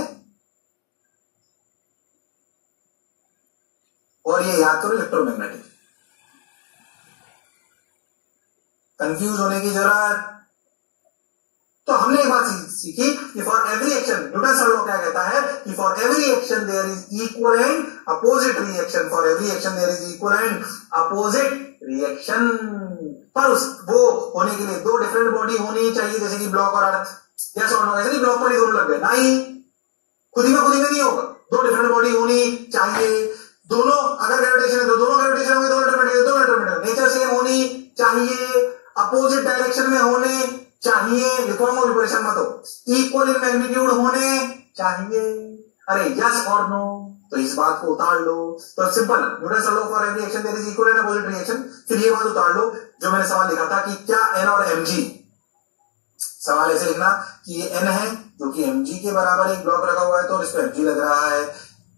और ये याद करो इलेक्ट्रोमैग्नेटिक। कंफ्यूज होने की जरूरत। तो हमने एक बात सीखी कि for every action, Newton law क्या कहता है कि for every action there is equal and opposite reaction, for every action there is equal and opposite reaction. पर वो होने के लिए दो डिफरेंट बॉडी होनी चाहिए, जैसे कि ब्लॉक और अर्थ, यस और नो। ऐसे नहीं ब्लॉक पर ही दोनों लग गए, नहीं, खुद ही में नहीं होगा, दो डिफरेंट बॉडी होनी चाहिए। दोनों अगर ग्रेविटेशन है तो दोनों ग्रेविटेशन होंगे, दोनों इलेक्ट्रोमैग्नेटिक, नेचर सेम होनी चाहिए, अपोजिट डायरेक्शन में होने चाहिए, लिखवाऊंगा भी परेशान मत हो, इक्वल इन मैग्नीट्यूड होने चाहिए। अरे यस और नो, तो इस बात को उतार लो। तो simple, Newton law for every action there is equal and opposite reaction. फिर ये बात उतार लो जो मैंने सवाल लिखा था कि क्या एन और एमजी, सवाल ऐसे लिखना कि ये एन है जो कि एमजी के बराबर एक ब्लॉक रखा हुआ है तो इस पर एमजी लग रहा है,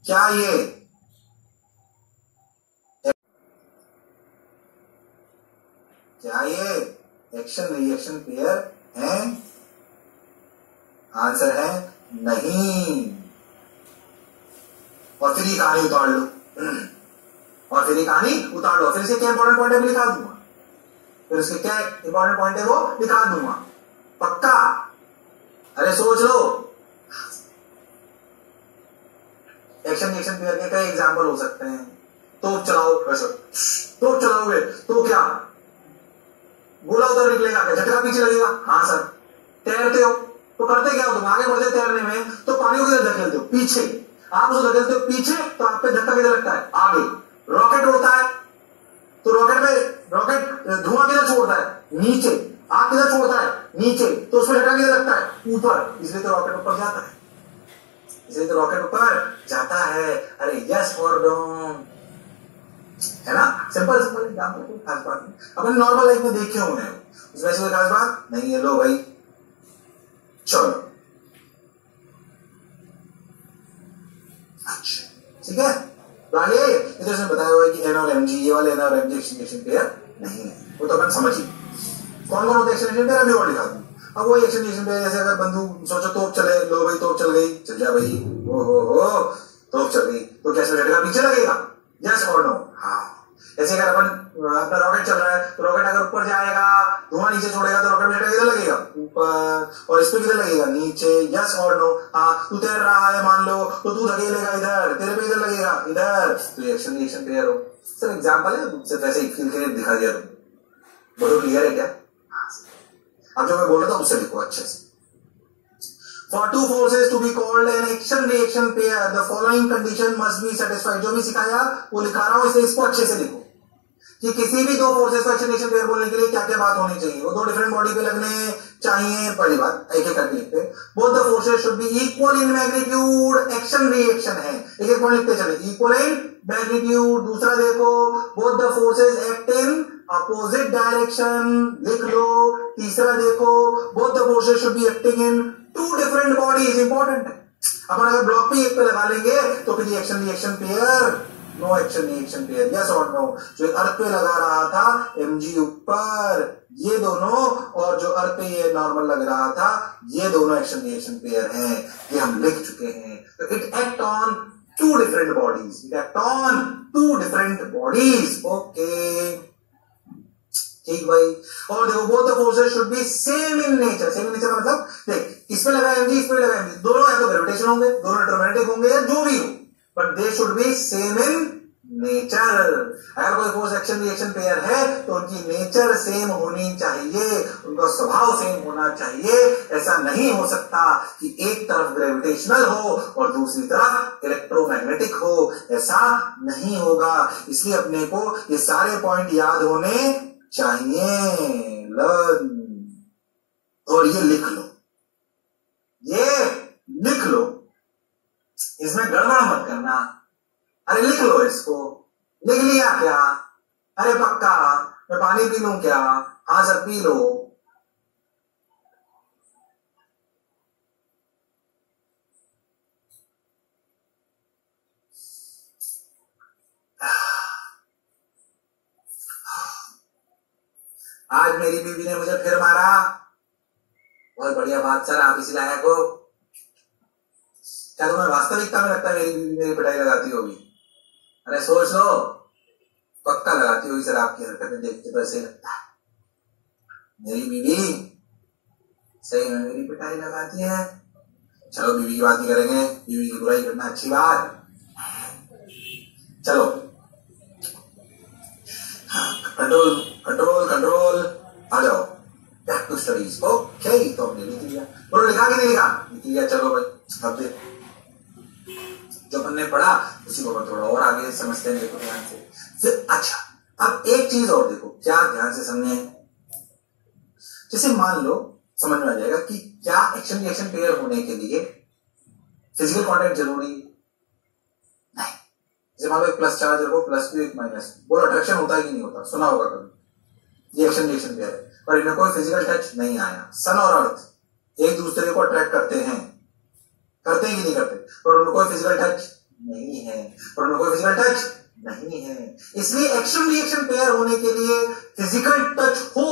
क्या ये एक्शन रिएक्शन पेयर है? आंसर है नहीं। और फिर ये कहानी उतार लो, फिर इसके क्या इंपॉर्टेंट पॉइंट है मैं लिखा दूंगा, फिर इसके क्या इंपॉर्टेंट पॉइंट है वो लिखा दूंगा, पक्का। अरे सोच लो, एक्शन रिएक्शन पेयर के कई एग्जांपल हो सकते हैं। तोप चलाओ, वैसे तोप चलाओगे तो क्या गोला उधर निकलेगा, क्या झटका पीछे लगेगा? हाँ सर। तैरते हो तो करते क्या हो तुम? आगे बढ़ते तैरने में तो पानी को किधर धकेलते हो? पीछे। आप उसे धकेलते हो पीछे तो आप पे धक्का किधर लगता है? आगे। रॉकेट उड़ता है तो रॉकेट धुआं किधर छोड़ता है? नीचे। आग किधर छोड़ता है? नीचे। तो उसमें झटका किधर लगता है? ऊपर। इसलिए तो रॉकेट ऊपर जाता है, अरे यस और नो, है ना? सिंपल एग्जांपल, कोई खास बात नहीं, अपन नॉर्मल लाइफ में देखे होंगे, उसमें से कोई खास बात नहीं है। लो भाई, चलो अच्छा, ठीक है। तो आगे ये तो इसमें बताया हुआ है कि एन और एमजी, ये वाले एन और एमजी एक्शन पेयर नहीं है, वो तो अपन समझिए। कौन कौन होते एक्शन पेयर अभी और दिखा दूं। अब वो एक्शन पेयर जैसे अगर बंदूक सोचो तोप चले, लो भाई तोप चल गई, चल जा भाई, हो तोप चल गई तो क्या झटका पीछे लगेगा? यस और नो? हाँ। ऐसे अगर अपन अपना रॉकेट चल रहा है तो रॉकेट अगर ऊपर जाएगा, धुआं नीचे छोड़ेगा तो रॉकेट में किधर लगेगा? ऊपर। और इस पे किधर लगेगा? नीचे। यस और नो? हाँ। तू तैर रहा है मान लो तो तू धकेलेगा इधर, तेरे पे इधर लगेगा इधर, तो एक्शन रिएक्शन पेयर हो। सर एग्जांपल है, सिर्फ ऐसे दिखा दिया तुम, बहुत क्लियर है क्या? अब जो मैं बोल रहा था उससे लिखो अच्छे से। For two forces to be called an action reaction pair, the following condition must be satisfied. जो भी सिखाया वो लिखा रहा हूं, इसलिए इसको अच्छे से लिखो कि किसी भी दो फोर्सेस को एक्शन रिएक्शन पेयर बोलने के लिए क्या क्या बात होनी चाहिए। वो दो डिफरेंट बॉडी पे लगने चाहिए, पहली बात, एक एक करके लिखते हैं। Both the forces should B equal in magnitude, action reaction है, एक एक पॉइंट लिखते चले, इक्वल इन मैग्नीट्यूड। दूसरा देखो, both the forces act in opposite direction, लिख लो। तीसरा देखो, both the forces should be acting in two different bodies, important है। अपन अगर ब्लॉक पे एक पे लगा लेंगे तो फिर action reaction pair, no action reaction pair, yes और नो। जो अर्थ पे लगा रहा था mg ऊपर, ये दोनों, और जो अर्थ पे ये नॉर्मल लग रहा था, ये दोनों एक्शन रिएक्शन पेयर हैं, ये हम लिख चुके हैं। तो it act on two different bodies, it act on two different bodies, okay, ठीक भाई। और देखो, both the forces should be same in nature, same in nature मतलब देख, इसमें लगा mg, इसमें लगा mg, दोनों या तो ग्रेविटेशन होंगे, दोनों इलेक्ट्रोमैग्नेटिक होंगे, या जो भी हो, but they should be same in nature. अगर कोई फोर्स एक्शन रिएक्शन पेयर है तो उनकी नेचर सेम होनी चाहिए, उनका स्वभाव सेम होना चाहिए। ऐसा नहीं हो सकता कि एक तरफ ग्रेविटेशनल हो और दूसरी तरफ इलेक्ट्रोमैग्नेटिक हो, ऐसा नहीं होगा। इसलिए अपने को ये सारे पॉइंट याद होने चाहिए, लर्न, और ये लिख लो, ये लिख लो, इसमें गड़बड़ मत करना। अरे लिख लो इसको, लिख लिया क्या? अरे पक्का, मैं पानी पी लूं क्या? हाँ सर पी लो। आज मेरी बीवी ने मुझे फिर मारा, बहुत बढ़िया बात सर, आप इसी लायक हो। क्या तुम्हें वास्तविकता में लगता है मेरी बीवी मेरी पिटाई लगाती होगी? अरे सोच लो, पक्का लगाती होगी सर, आपकी हरकतें देखते तो ऐसे लगता है मेरी बीवी सही में मेरी पिटाई लगाती है। चलो बीवी की बात नहीं करेंगे, बीवी की बुराई करना अच्छी बात। चलो हाँ, कंट्रोल कंट्रोल कंट्रोल, आ जाओ बैक टू स्टडीज। ओके, तो हमने लिख लिया, बोलो लिखा कि नहीं लिखा? लिख लिया। चलो भाई, अब देख जो हमने पढ़ा उसी को थोड़ा और आगे समझते हैं, देखो ध्यान से। फिर अच्छा, अब एक चीज और देखो, क्या ध्यान से समझे। जैसे मान लो, समझ में आ जाएगा कि क्या एक्शन रिएक्शन पेयर होने के लिए फिजिकल कांटेक्ट जरूरी नहीं। जैसे मान लो एक प्लस चार्ज रखो, प्लस टू एक माइनस, बोलो अट्रैक्शन होता है कि नहीं होता? सुना होगा कभी, ये एक्शन रिएक्शन पेयर है, पर इनमें कोई फिजिकल टच नहीं आया। सन और अर्थ एक दूसरे को अट्रैक्ट करते हैं, करते हैं कि नहीं करते? पर उनमें कोई फिजिकल टच नहीं है, पर उनमें कोई फिजिकल टच नहीं है। इसलिए एक्शन रिएक्शन पेयर होने के लिए फिजिकल टच हो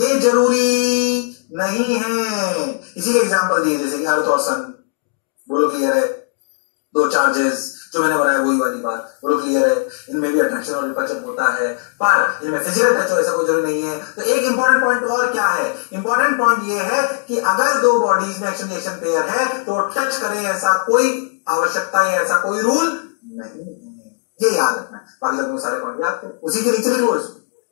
ये जरूरी नहीं है। इसी के एग्जांपल दिए, जैसे कि अर्थ और सन, बोलो क्लियर है? दो चार्जेस जो मैंने बनाया वही वाली बात, बोलो क्लियर है? इनमें भी अट्रैक्शन और रिपल्शन होता है, पर इनमें फिजिकल टच हो ऐसा कोई जरूरी नहीं है। तो एक इंपॉर्टेंट पॉइंट और क्या है? इंपॉर्टेंट पॉइंट ये है कि अगर दो बॉडीज में एक्शन रिएक्शन पेयर है तो टच करें ऐसा कोई आवश्यकता या ऐसा कोई रूल नहीं है, ये याद रखना है। बाकी लगभग सारे पॉइंट याद करें, उसी के नीचे लिखो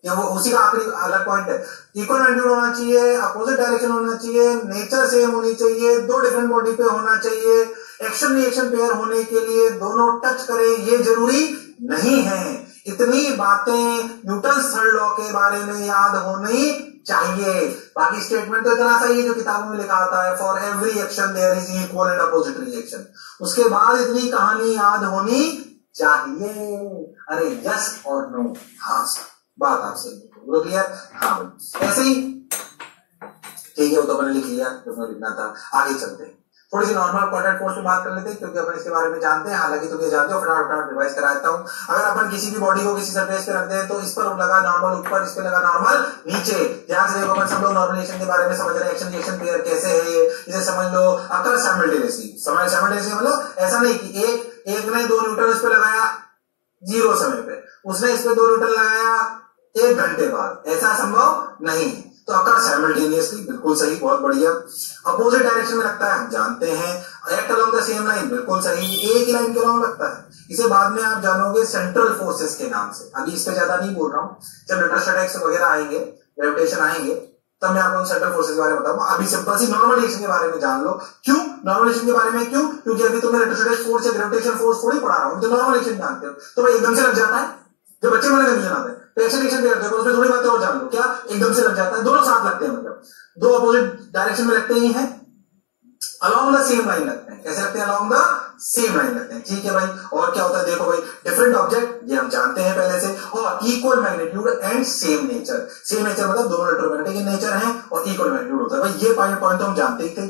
या वो उसी का आखिरी अलग पॉइंट है। इक्वल मैग्नीट्यूड होना चाहिए, अपोजिट डायरेक्शन होना चाहिए, नेचर सेम होनी चाहिए, दो डिफरेंट बॉडी पे होना चाहिए। एक्शन रिएक्शन पेयर होने के लिए दोनों टच करें ये जरूरी नहीं है। इतनी बातें न्यूटन थर्ड लॉ के बारे में याद होनी चाहिए। बाकी स्टेटमेंट तो इतना सही है जो किताबों में लिखा आता है, for every action there is equal and opposite reaction. उसके बाद इतनी कहानी याद होनी चाहिए। अरे यस और नो, हाँ सर, बात आपसे क्लियर? हाँ ऐसे ही ठीक है, वो तो मैंने लिख लिया जो मैंने लिखना था। आगे चलते हैं, थोड़ी सी नॉर्मल कॉन्टैक्ट फोर्स पे बात कर लेते हैं, क्योंकि अपन इसके बारे में जानते हैं, हालांकि तुम ये जानते हो, फटाफट रिवाइज करा देता हूं। अगर अपन किसी भी बॉडी को किसी सरफेस पे रखते हैं तो इस पर लगा नॉर्मल ऊपर, इस पे लगा नॉर्मल नीचे। ध्यान से देखो, अपन सब लोग नॉर्मलाइजेशन के बारे में समझ रहे हैं। एक्शन रिएक्शन पेयर कैसे है इसे समझ लो। अकर साइमल्टेनियसली, साइमल्टेनियसली मतलब ऐसा नहीं कि एक ने 2 न्यूटन इस पे लगाया 0 समय पे, उसने इस पे 2 न्यूटन लगाया 1 घंटे बाद, ऐसा संभव नहीं। तो अकर साइमल्टेनियसली, बिल्कुल सही, बहुत बढ़िया। अपोजिट डायरेक्शन में लगता है, हम जानते हैं। Act along the same line, बिल्कुल सही, एक ही लाइन के अलोंग लगता है। इसे बाद में आप जानोगे सेंट्रल फोर्सेस के नाम से, अभी इस पे ज्यादा नहीं बोल रहा हूं। जब इलेक्ट्रोस्टैटिक्स वगैरह आएंगे, ग्रेविटेशन आएंगे, तब मैं आपको सेंट्रल फोर्सेस के बारे में बताऊंगा। अभी सिंपल सी नॉर्मल रिएक्शन के बारे में जान लो। क्यों नॉर्मल रिएक्शन के बारे में? क्यों? क्योंकि अभी तुम्हें इलेक्ट्रोस्टैटिक फोर्स या ग्रेविटेशन फोर्स थोड़ी पढ़ा रहा हूं, तो नॉर्मल रिएक्शन जानते हो। तो भाई एकदम से लग जाता है, जो बच्चे बड़े कंफ्यूजन आते हैं, तो एक्शन रिएक्शन भी करते हो, उसमें थोड़ी बातें और जान लो। क्या एकदम से लग जाता है? दोनों साथ लगते हैं, मतलब दो अपोजिट डायरेक्शन में लगते ही हैं, अलॉन्ग द सेम लाइन लगते हैं। कैसे लगते हैं? अलॉन्ग द सेम लाइन लगते हैं। ठीक है भाई। और क्या होता है देखो भाई, डिफरेंट ऑब्जेक्ट, ये हम जानते हैं पहले से, और equal magnitude and same nature. Same nature मतलब दोनों इलेक्ट्रोमैग्नेटिक इन नेचर हैं और इक्वल मैग्नीट्यूड होता है। भाई ये पॉइंट तो हम जानते ही थे,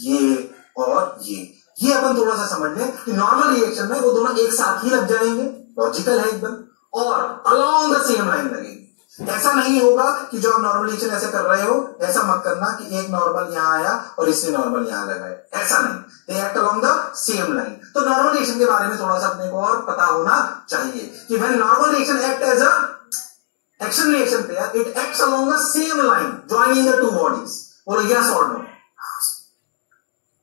ये और ये अपन थोड़ा सा समझ लें कि नॉर्मल रिएक्शन में वो दोनों एक साथ ही लग जाएंगे, लॉजिकल है एकदम, और अलॉन्ग द सेम लाइन लगेगी। ऐसा नहीं होगा कि जो आप नॉर्मल रिएक्शन ऐसे कर रहे हो, ऐसा मत करना कि एक नॉर्मल यहां आया और इसने नॉर्मल यहां लगाया, ऐसा नहीं। They act along the same line. तो नॉर्मल रिएक्शन के बारे में थोड़ा सा अपने को और पता होना चाहिए कि when normal reaction act as a action reaction pair, it acts along the same line joining the two bodies. और यस और नो,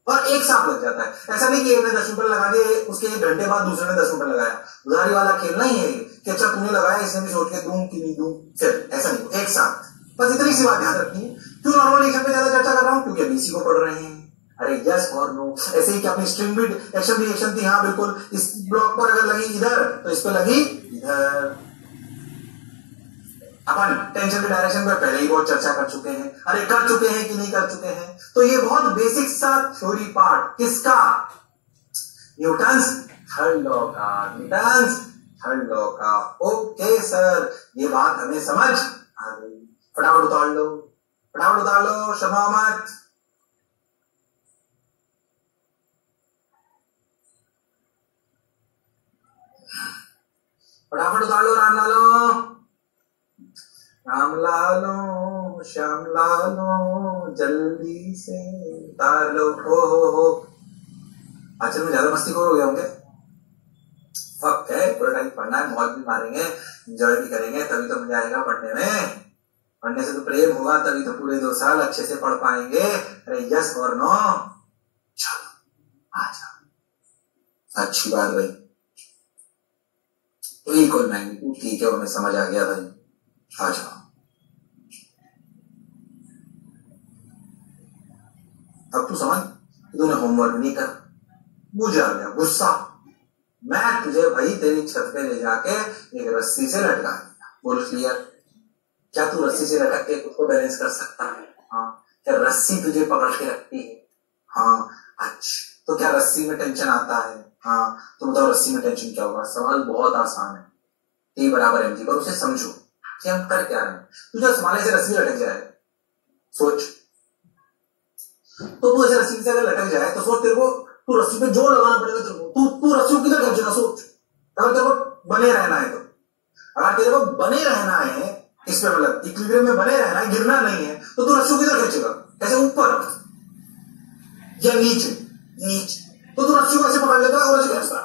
और एक साथ लग जाता है। ऐसा नहीं कि एक ने 10 रुपए लगा दिए, उसके 1 घंटे बाद दूसरे ने 10 रुपए लगाया। उधारी वाला खेल नहीं है कि अच्छा तुमने लगाया, इसने भी सोच के दूं कि नहीं दूं, फिर ऐसा नहीं, एक साथ। बस इतनी सी बात ध्यान रखनी है। क्यों नॉर्मल रिएक्शन पे ज्यादा चर्चा कर रहा हूं? क्योंकि अभी इसी को पढ़ रहे हैं। अरे यस और नो, ऐसे ही कि अपनी स्ट्रिंग भी एक्शन रिएक्शन थी, हाँ बिल्कुल, इस ब्लॉक पर अगर लगी इधर तो इस पर लगी इधर। अपन टेंशन के डायरेक्शन पर पहले ही बहुत चर्चा कर चुके हैं। अरे कर चुके हैं कि नहीं कर चुके हैं? तो ये बहुत बेसिक सा थ्योरी पार्ट किसका? न्यूटन्स थर्ड लॉ का। न्यूटन्स थर्ड लॉ का। ओके सर, ये बात हमें समझ आ गई। फटाफट उतार लो, फटाफट उतार लो, शर्मा मत। फटाफट उतार लो राम लालो, राम लालो, श्याम लालो, जल्दी से उतार लो। हो आजकल में ज्यादा मस्ती हो गए होंगे। फक है, पूरा टाइम पढ़ना है, मौज भी मारेंगे, एंजॉय भी करेंगे, तभी तो मजा आएगा पढ़ने में। पढ़ने से तो प्रेम होगा, तभी तो पूरे 2 साल अच्छे से पढ़ पाएंगे। अरे यस और नो, चलो आ जाओ। अच्छी बात भाई, इक्वल मैग्नीट्यूड, ठीक है, हमें समझ आ गया भाई, आ जाओ। अब तू समझ, तूने होमवर्क नहीं कर, मुझे आ गया गुस्सा। मैं तुझे भाई तेरी छत पे ले जाके एक रस्सी से लटका दिया। बोल क्लियर? क्या तू रस्सी से लटक के खुद को बैलेंस कर सकता है? हाँ। क्या रस्सी तुझे पकड़ के रखती है? हाँ। अच्छा, तो क्या रस्सी में टेंशन आता है? हाँ। तो बताओ रस्सी में टेंशन क्या होगा? सवाल बहुत आसान है। T बराबर mg, पर उसे समझो कि हम कर क्या रहे हैं। तुझे संभाले से रस्सी लटक जाए, सोच। तो तू ऐसे रस्सी से अगर लटक जाए तो सोच, तेरे को तू रस्सी पे जोर लगाना पड़ेगा तेरे को। तू रस्सी को किधर खींचेगा? सोच। अगर तेरे को बने रहना है तो, अगर तेरे को बने रहना है इस पे, मतलब इक्विलिब्रियम में बने रहना है, गिरना नहीं है, तो तू रस्सी को किधर खींचेगा? ऐसे ऊपर या नीचे? नीचे। तो तू रस्सी को ऐसे पकड़ लेता है और ऐसे खींचता है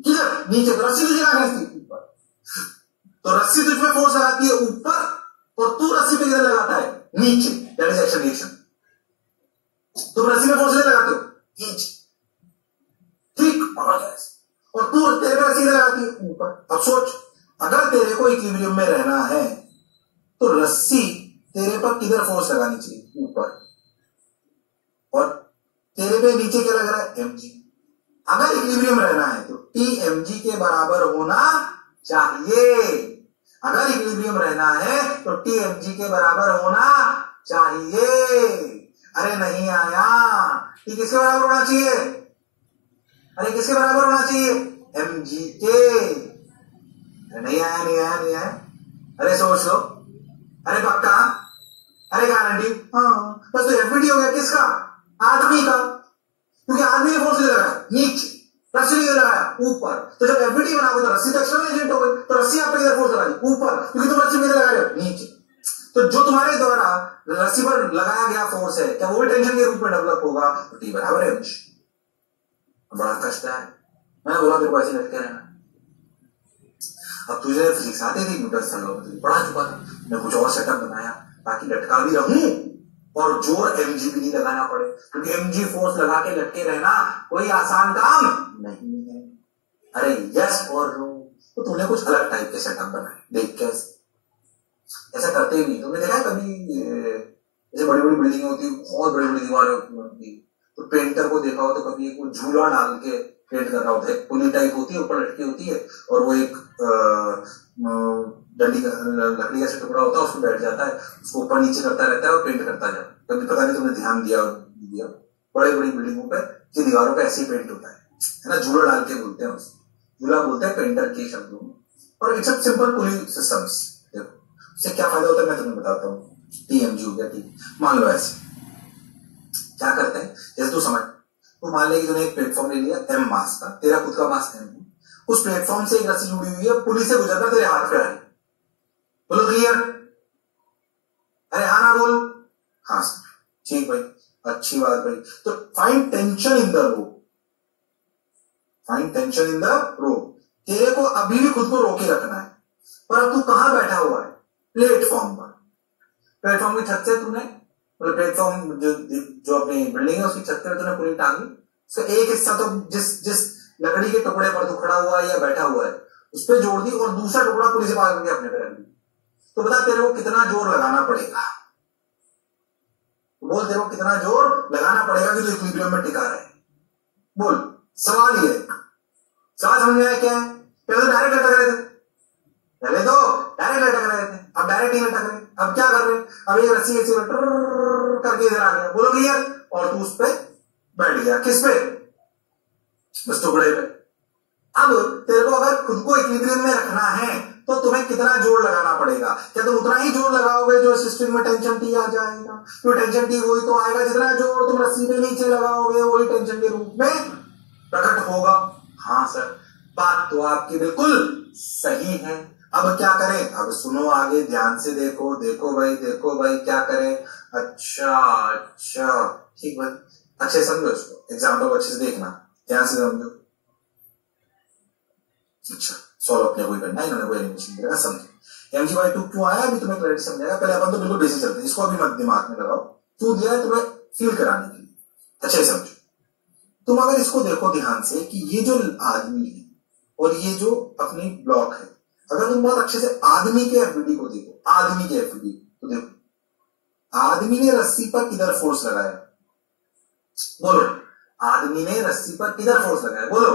किधर? नीचे। तो रस्सी तुझे कहां खींचती? ऊपर। तो रस्सी तुझ पे फोर्स लगाती है ऊपर, और तू रस्सी पे किधर लगाता है? नीचे। That is action reaction. तुम रस्सी में फोर्स लगाते हो नीचे, ठीक, पकड़ गया, और तू तेरे पे रस्सी लगाती है ऊपर। अब सोच, अगर तेरे को इक्विलिब्रियम में रहना है तो रस्सी तेरे पर किधर फोर्स लगानी चाहिए? ऊपर। और तेरे पे नीचे क्या लग रहा है? mg। अगर इक्विलिब्रियम रहना है तो T mg के बराबर होना चाहिए। अगर इक्विलिब्रियम रहना है तो T mg के बराबर होना चाहिए। अरे नहीं आया, T किसके बराबर होना चाहिए? अरे किसके बराबर होना चाहिए? mg के। नहीं आया, नहीं आया, नहीं आया। अरे सोच लो, अरे पक्का, अरे गारंटी? हाँ। बस तो एफबीडी हो गया किसका? आदमी का, क्योंकि आदमी ने फोर्स लगाया नीचे, रस्सी ने लगाया ऊपर। तो जब एफबीडी बनाओगे तो रस्सी तो एक्सटर्नल एजेंट हो गई, तो रस्सी आप पे किधर फोर्स लगाई? ऊपर, क्योंकि तुम रस्सी किधर लगा रहे हो? नीचे। तो जो तुम्हारे द्वारा रस्सी पर लगाया गया फोर्स है, क्या वो भी टेंशन के रूप में डेवलप होगा? तो टी बराबर है mg। बड़ा कष्ट है, मैंने बोला तेरे को ऐसे लटके रहना। अब तुझे फिजिक्स आती थी, न्यूटन थर्ड लॉ पढ़ा चुका था, मैं कुछ और सेटअप बनाया ताकि लटका भी रहूं और जोर mg भी नहीं लगाना पड़े, क्योंकि mg फोर्स लगा के लटके रहना कोई आसान काम नहीं है। अरे यस और नो, तो तूने कुछ अलग टाइप के सेटअप बनाए, देख कैसे। ऐसा करते ही नहीं। तुमने देखा है कभी जैसे बड़ी बड़ी बिल्डिंग होती है, बहुत बड़ी बड़ी दीवारें होती है, तो पेंटर को देखा हो तो कभी एक वो झूला डाल के पेंट कर रहा होता है, पुली टाइप होती है ऊपर लटकी होती है, और वो एक डंडी का लकड़ी का टुकड़ा होता है, उसको बैठ जाता है, उसको ऊपर नीचे करता रहता है और पेंट करता जाता है। कभी पता नहीं तुमने ध्यान दिया बड़े बड़ी बिल्डिंगों पे की दीवारों पे ऐसे ही पेंट होता है ना, झूला डाल के बोलते हैं उसको, झूला बोलते हैं पेंटर के शब्दों में। और it's a simple pulley systems. देखो इससे क्या फायदा होता है मैं तुम्हें बताता हूँ। टीएमजी हो गया, ठीक, मान लो ऐसे क्या करते हैं, जैसे तू समझ, तो मान ले कि तूने एक प्लेटफॉर्म ले लिया एम मास का, तेरा खुद का मास एम है, उस प्लेटफॉर्म से एक रस्सी जुड़ी हुई है, पुली से गुजरना तेरे हाथ पे आई, बोलो क्लियर? अरे हाँ ना बोल, हाँ सर, ठीक भाई, अच्छी बात भाई। तो find tension in the rope, find tension in the rope. तेरे को अभी भी खुद को रोके रखना है, पर अब तू कहां बैठा हुआ है? प्लेटफॉर्म पर। प्लेटफॉर्म की छत से तूने, मतलब प्लेटफॉर्म जो अपनी बिल्डिंग है उसकी छत पर तूने पूरी टांगी, उसका एक हिस्सा तो जिस लकड़ी के टुकड़े पर तू खड़ा हुआ है या बैठा हुआ है उस पर जोड़ दी, और दूसरा टुकड़ा पुलिस से पार करके अपने पे रख दी। तो बता तेरे को कितना जोर लगाना पड़ेगा? बोल, तेरे को कितना जोर लगाना पड़ेगा कि तू इक्विलिब्रियम में टिका रहे? बोल, सवाल ये, सवाल समझ में आया क्या है? पहले तो डायरेक्ट लटक रहे थे, पहले तो डायरेक्ट लटक रहे थे, अब डायरेक्ट नहीं लटक रहे, अब क्या कर रहे हैं? अब एक रस्सी ऐसी करके इधर आ गया, बोलो क्लियर? और तू उस पे बैठ गया, किस पे? उस टुकड़े पे। अब तेरे को अगर खुद को इक्विलिब्रियम में रखना है तो तुम्हें कितना जोर लगाना पड़ेगा? क्या तुम उतना ही जोर लगाओगे जो सिस्टम में टेंशन टी आ जाएगा? तो टेंशन टी वही तो आएगा जितना जोर तुम रस्सी पे नीचे लगाओगे, वही टेंशन के रूप में प्रकट होगा। हाँ सर, बात तो आपकी बिल्कुल सही है। अब क्या करें? अब सुनो, आगे ध्यान से देखो, देखो भाई क्या करें? अच्छा ठीक भाई, अच्छे समझो इसको, एग्जाम्पल अच्छे से देखना, ध्यान से समझो। अच्छा, सॉल्व अपने कोई करना है, इन्होंने कोई एनिमेशन दिया, समझो। mg/2 क्यों आया अभी तुम्हें क्लैरिटी समझाएगा। पहले अपन तो बिल्कुल बेसिक चलते हैं, इसको अभी मत दिमाग में लगाओ, क्यों दिया है तुम्हें फील कराने के लिए, अच्छे समझो। तुम अगर इसको देखो ध्यान से कि ये जो आदमी है और ये जो अपनी ब्लॉक है, अगर तुम बहुत अच्छे से आदमी के एफबीडी को देखो, आदमी के एफबीडी तो देखो, आदमी ने रस्सी पर किधर फोर्स लगाया? बोलो, आदमी ने रस्सी पर किधर फोर्स लगाया? बोलो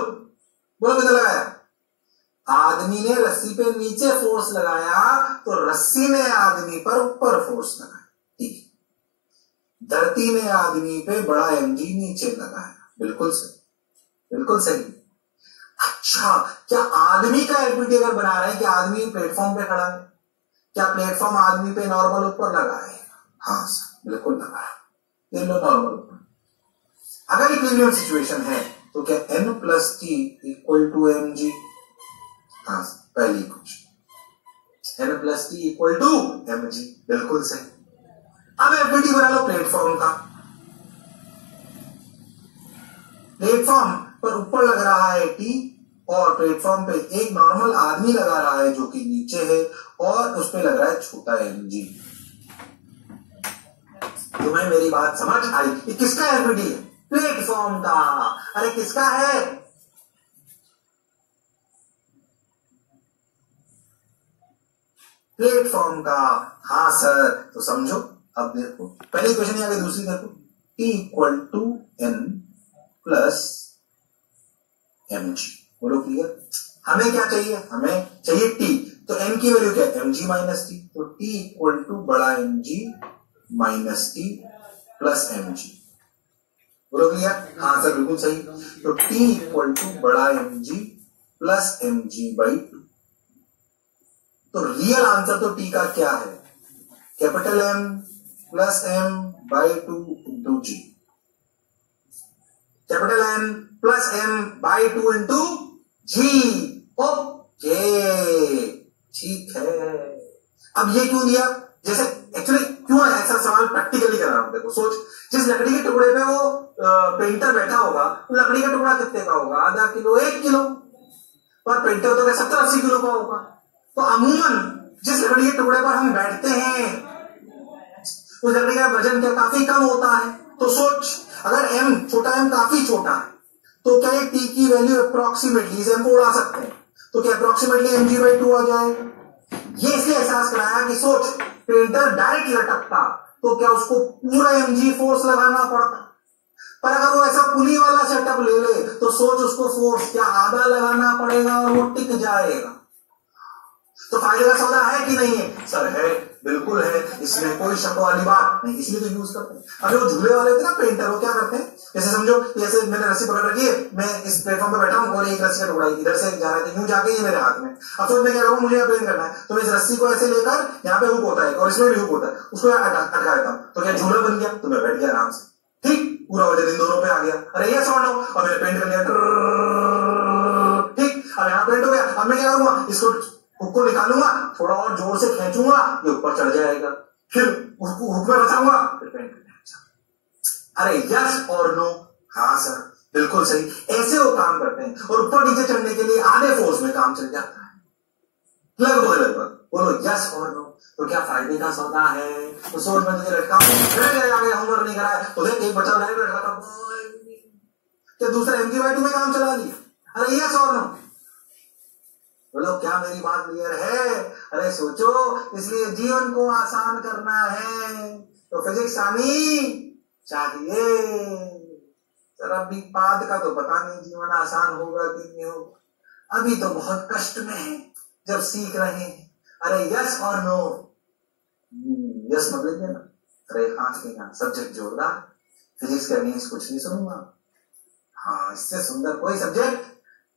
बोलो, किधर लगाया? आदमी ने रस्सी पे नीचे फोर्स लगाया, तो रस्सी ने आदमी पर ऊपर फोर्स लगाया, ठीक। धरती ने आदमी पे बड़ा एमजी नीचे लगाया, बिल्कुल सही, बिल्कुल सही। अच्छा, क्या आदमी का एफबीडी अगर बना रहे हैं कि आदमी प्लेटफॉर्म पे खड़ा है, क्या प्लेटफॉर्म आदमी पे नॉर्मल ऊपर लगा है? हाँ सर, बिल्कुल लगाया, ये लो नॉर्मल ऊपर। अगर इक्विलिब्रियम सिचुएशन है तो क्या n plus T equal to mg? हाँ, पहली question, n plus T equal to mg, बिल्कुल सही। अब एफबीडी बना लो प्लेटफॉर्म का, प्लेटफॉर्म पर ऊपर लग रहा है टी, और प्लेटफॉर्म पे एक नॉर्मल आदमी लगा रहा है जो कि नीचे है, और उस पे लग रहा है छोटा mg। तुम्हें मेरी बात समझ आई? ये किसका एफबीडी है? प्लेटफॉर्म का। अरे किसका है? प्लेटफॉर्म का। हाँ सर, तो समझो। अब देखो, पहली क्वेश्चन आ गई, दूसरी देखो, T equal to n plus mg, बोलो क्लियर? हमें क्या चाहिए? हमें चाहिए T, तो n की वैल्यू क्या है? mg माइनस टी, तो T इक्वल टू बड़ा mg minus T plus mg, बोलो क्लियर? हाँ सर, बिल्कुल सही। तो T इक्वल टू बड़ा mg प्लस mg/2। तो रियल आंसर तो T का क्या है? Capital M plus m/2 into g, capital M plus m/2 into g. Okay, ठीक है। अब ये क्यों दिया? जैसे एक्चुअली क्यों ऐसा सवाल प्रैक्टिकली कर रहा हूं, देखो सोच, जिस लकड़ी के टुकड़े पे वो पेंटर बैठा होगा, लकड़ी का टुकड़ा कितने का होगा? आधा किलो, 1 किलो, पर पेंटर तो 70-80 किलो का होगा। तो अमूमन जिस लकड़ी के टुकड़े पर हम बैठते हैं उस लकड़ी का वजन क्या काफी कम होता है। तो सोच, अगर m छोटा, m काफी छोटा है, तो क्या ये t की वैल्यू अप्रोक्सीमेटली, इस m को उड़ा सकते हैं, तो क्या अप्रोक्सीमेटली mg/2 आ जाएगा? ये इसलिए एहसास कराया कि सोच, पेंटर डायरेक्ट लटकता तो क्या उसको पूरा mg फोर्स लगाना पड़ता, पर अगर वो ऐसा पुली वाला सेटअप ले ले तो सोच उसको फोर्स क्या आधा लगाना पड़ेगा और वो टिक जाएगा। तो फायदे का सौदा है कि नहीं है? सर है, बिल्कुल है, इसमें कोई शक वाली बात नहीं, इसलिए तो यूज करते हैं। अभी वो झूले वाले होते हैं ना पेंटर, वो क्या करते हैं, जैसे समझो जैसे मैंने रस्सी पकड़ रखी है, मैं इस प्लेटफॉर्म पे बैठा हूँ और एक रस्सी का टुकड़ा इधर से जा रहा है, यूं जाके ये मेरे हाथ में, अब तो मैं क्या करूँ, मुझे पेंट करना है, तो मैं इस रस्सी को ऐसे लेकर, यहाँ पे हुक होता है और इसमें भी हुक होता है, उसको अटका देता हूँ, तो क्या झूला बन गया, तो मैं बैठ गया आराम से, ठीक, पूरा वजन इन दोनों पे आ गया। अरे ये सॉन्ड हो, और मैंने पेंट कर लिया, ठीक, अब यहाँ पेंट हो गया, अब मैं क्या करूंगा, इसको हुक को निकालूंगा, थोड़ा और जोर से खींचूंगा, ये ऊपर चढ़ जाएगा, फिर हुक में बचाऊंगा, फिर पेंट करना। अरे यस और नो? हाँ सर, बिल्कुल सही, ऐसे वो काम करते हैं, और ऊपर नीचे चढ़ने के लिए आधे फोर्स में काम चल जाता है, लगभग। बोलो यस और नो? तो क्या फायदे का सौदा है? तो सोच में तुझे लटकाऊं, होमवर्क नहीं करा है, तो देख एक बच्चा डायरेक्ट लटका था, क्या दूसरा MG/2 में काम चला दिया? अरे यस और नो? बोलो क्या मेरी बात क्लियर है? अरे सोचो, इसलिए जीवन को आसान करना है तो फिजिक्स आनी चाहिए। सर अभी बाद का तो पता नहीं जीवन आसान होगा कि नहीं होगा, अभी तो बहुत कष्ट में है जब सीख रहे हैं। अरे यस और नो? यस मत लीजिए ना, अरे हाँ ठीक है, सब्जेक्ट जोरदार, फिजिक्स के अगेंस्ट कुछ नहीं सुनूंगा, हाँ इससे सुंदर कोई सब्जेक्ट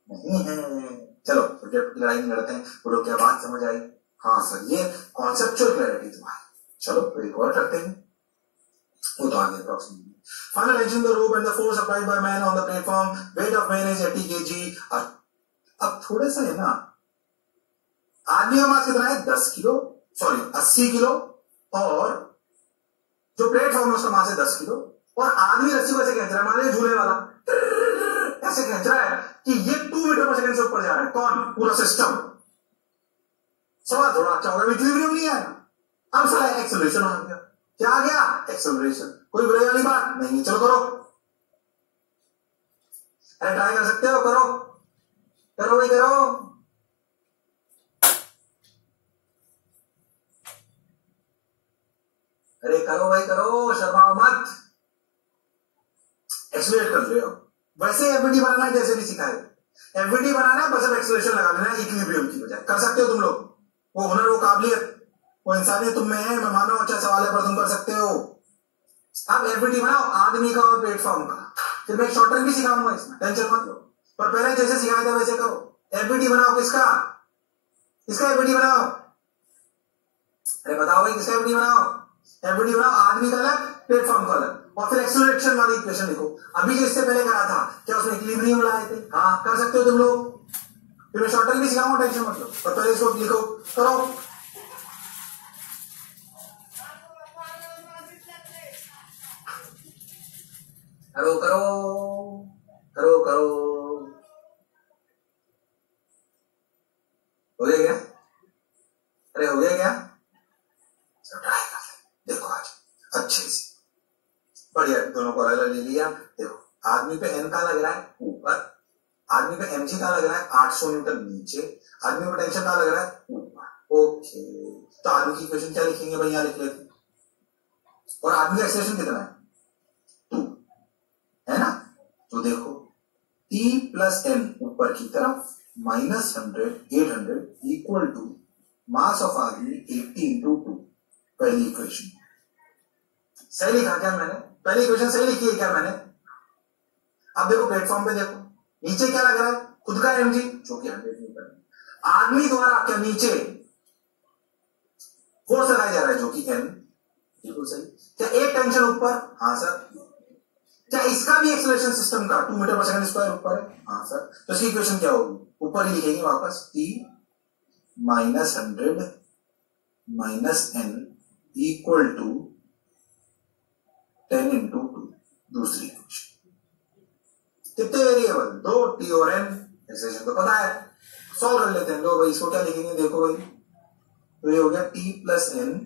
नहीं है। चलो प्रोजेक्ट की लड़ाई में लड़ते हैं, बोलो क्या बात समझ आई? हाँ सर, ये कॉन्सेप्चुअल क्लैरिटी तो है। चलो रिकॉर्ड करते हैं, वो तो आगे approximately. Final tension the rope and the force applied by man on the platform. Weight of man is 80 kg. अब थोड़े सा है ना, आदमी का मास कितना है? 10 किलो, सॉरी 80 किलो, और जो प्लेटफॉर्म है उसका मास है 10 किलो, और आदमी रस्सी को ऐसे खींच रहा है, मान लीजिए झूले वाला ऐसे खींच रहा है कि ये 2 मीटर पर सेकंड से ऊपर जा रहा है। कौन? पूरा सिस्टम। सवाल थोड़ा अच्छा होगा, इक्विलिब्रियम नहीं आया, अब सारा एक्सेलरेशन आ गया। क्या आ गया? एक्सेलरेशन। कोई बुराई वाली बात नहीं, चलो करो, अरे ट्राई कर सकते हो, करो करो भाई करो। अरे करो भाई करो, शर्माओ मत, एक्सेलरेट कर रहे हो। वैसे एफबीटी बनाना है जैसे भी सिखाए, एफबीटी बनाना है, बस अब एक्सेलरेशन लगा लेना है इक्विलिब्रियम की बजाय। कर सकते हो तुम लोग, वो हुनर, वो काबिलियत, वो इंसानियत तुम में है, मैं मानो अच्छा सवाल है पर तुम कर सकते हो। अब एफबीटी बनाओ आदमी का और प्लेटफॉर्म का, फिर मैं शॉर्ट ट्रिक भी सिखाऊंगा, इसमें टेंशन मत लो, पर पहले जैसे सिखाया था वैसे करो। एफबीटी बनाओ, किसका? किसका एफबीटी बनाओ? अरे बताओ भाई, किसका एफबीटी बनाओ? एफबीटी बनाओ आदमी का अलग, प्लेटफॉर्म का अलग, और फिर एक्सेलरेशन वाली इक्वेशन लिखो। अभी जो इससे पहले करा था, क्या उसमें इक्विलिब्रियम लाए थे? हाँ, कर सकते हो तुम लोग, फिर मैं शॉर्ट ट्रिक भी सिखाऊंगा, टेंशन मत लो, पर पहले इसको लिखो, करो। करो करो करो करो, हो गया क्या? अरे हो गया क्या? ट्राई कर ले, देखो आज अच्छे से, बढ़िया, दोनों को अलग ले लिया। देखो आदमी पे एन का लग रहा है ऊपर, आदमी पे mg का लग रहा है 800 न्यूटन नीचे, आदमी पे टेंशन का लग रहा है ऊपर। ओके, तो आदमी की इक्वेशन क्या लिखेंगे भाई? यहां लिख लेते, और आदमी का एक्सेलरेशन कितना है? 2 है ना, तो देखो t प्लस n ऊपर की तरफ minus 800 equal to mass of आदमी 80 इंटू 2। पहली इक्वेशन सही लिखा क्या मैंने? पहली इक्वेशन सही लिखी है क्या मैंने? अब देखो प्लेटफॉर्म पे देखो, नीचे क्या लग रहा है? खुद का mg, जो कि 100 न्यूटन। आदमी द्वारा क्या नीचे फोर्स लगाया जा रहा है, जो कि n, बिल्कुल सही। क्या एक टेंशन ऊपर? हाँ सर। क्या इसका भी एक्सेलरेशन सिस्टम का 2 मीटर पर सेकंड स्क्वायर ऊपर है? हाँ सर। तो इसकी इक्वेशन क्या होगी? ऊपर ही लिखेंगे वापस, t minus 100 minus n equal to 10 into 2। दूसरी इक्वेशन, कितने वेरिएबल? 2, t और n, एक्सेलरेशन तो पता है, सॉल्व कर लेते हैं। लो भाई, इसको क्या लिखेंगे? देखो भाई, तो ये हो गया t plus n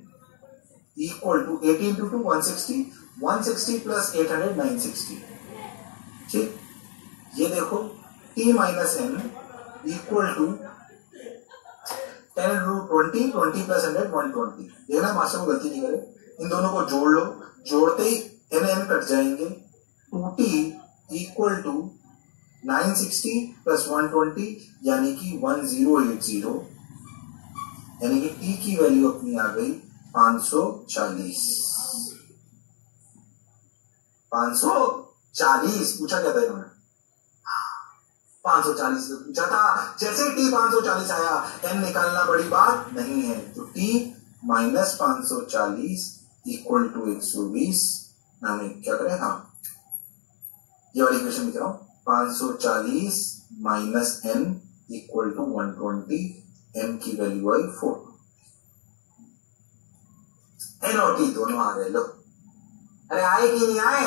equal to 80 into 2 160, 160 plus 800 960। ठीक, ये देखो t minus n equal to 10 into 20, 20 plus 100, 120. देखना मास्टर को गलती नहीं करे, इन दोनों को जोड़ लो, जोड़ते ही n कट जाएंगे, 2t इक्वल टू 960 प्लस 120 यानी कि 1080, यानी कि t की वैल्यू अपनी आ गई 540। 540 पूछा क्या था इन्होंने? 540 से पूछा था। जैसे t 540 आया, n निकालना बड़ी बात नहीं है, तो t माइनस 540 इक्वल टू 120। हमें क्या करें, हाँ ये वाली इक्वेशन लिख रहा हूं, 540 minus n equal to 120, n की वैल्यू आई 4। n और t दोनों आ गए। लो, अरे आए कि नहीं आए,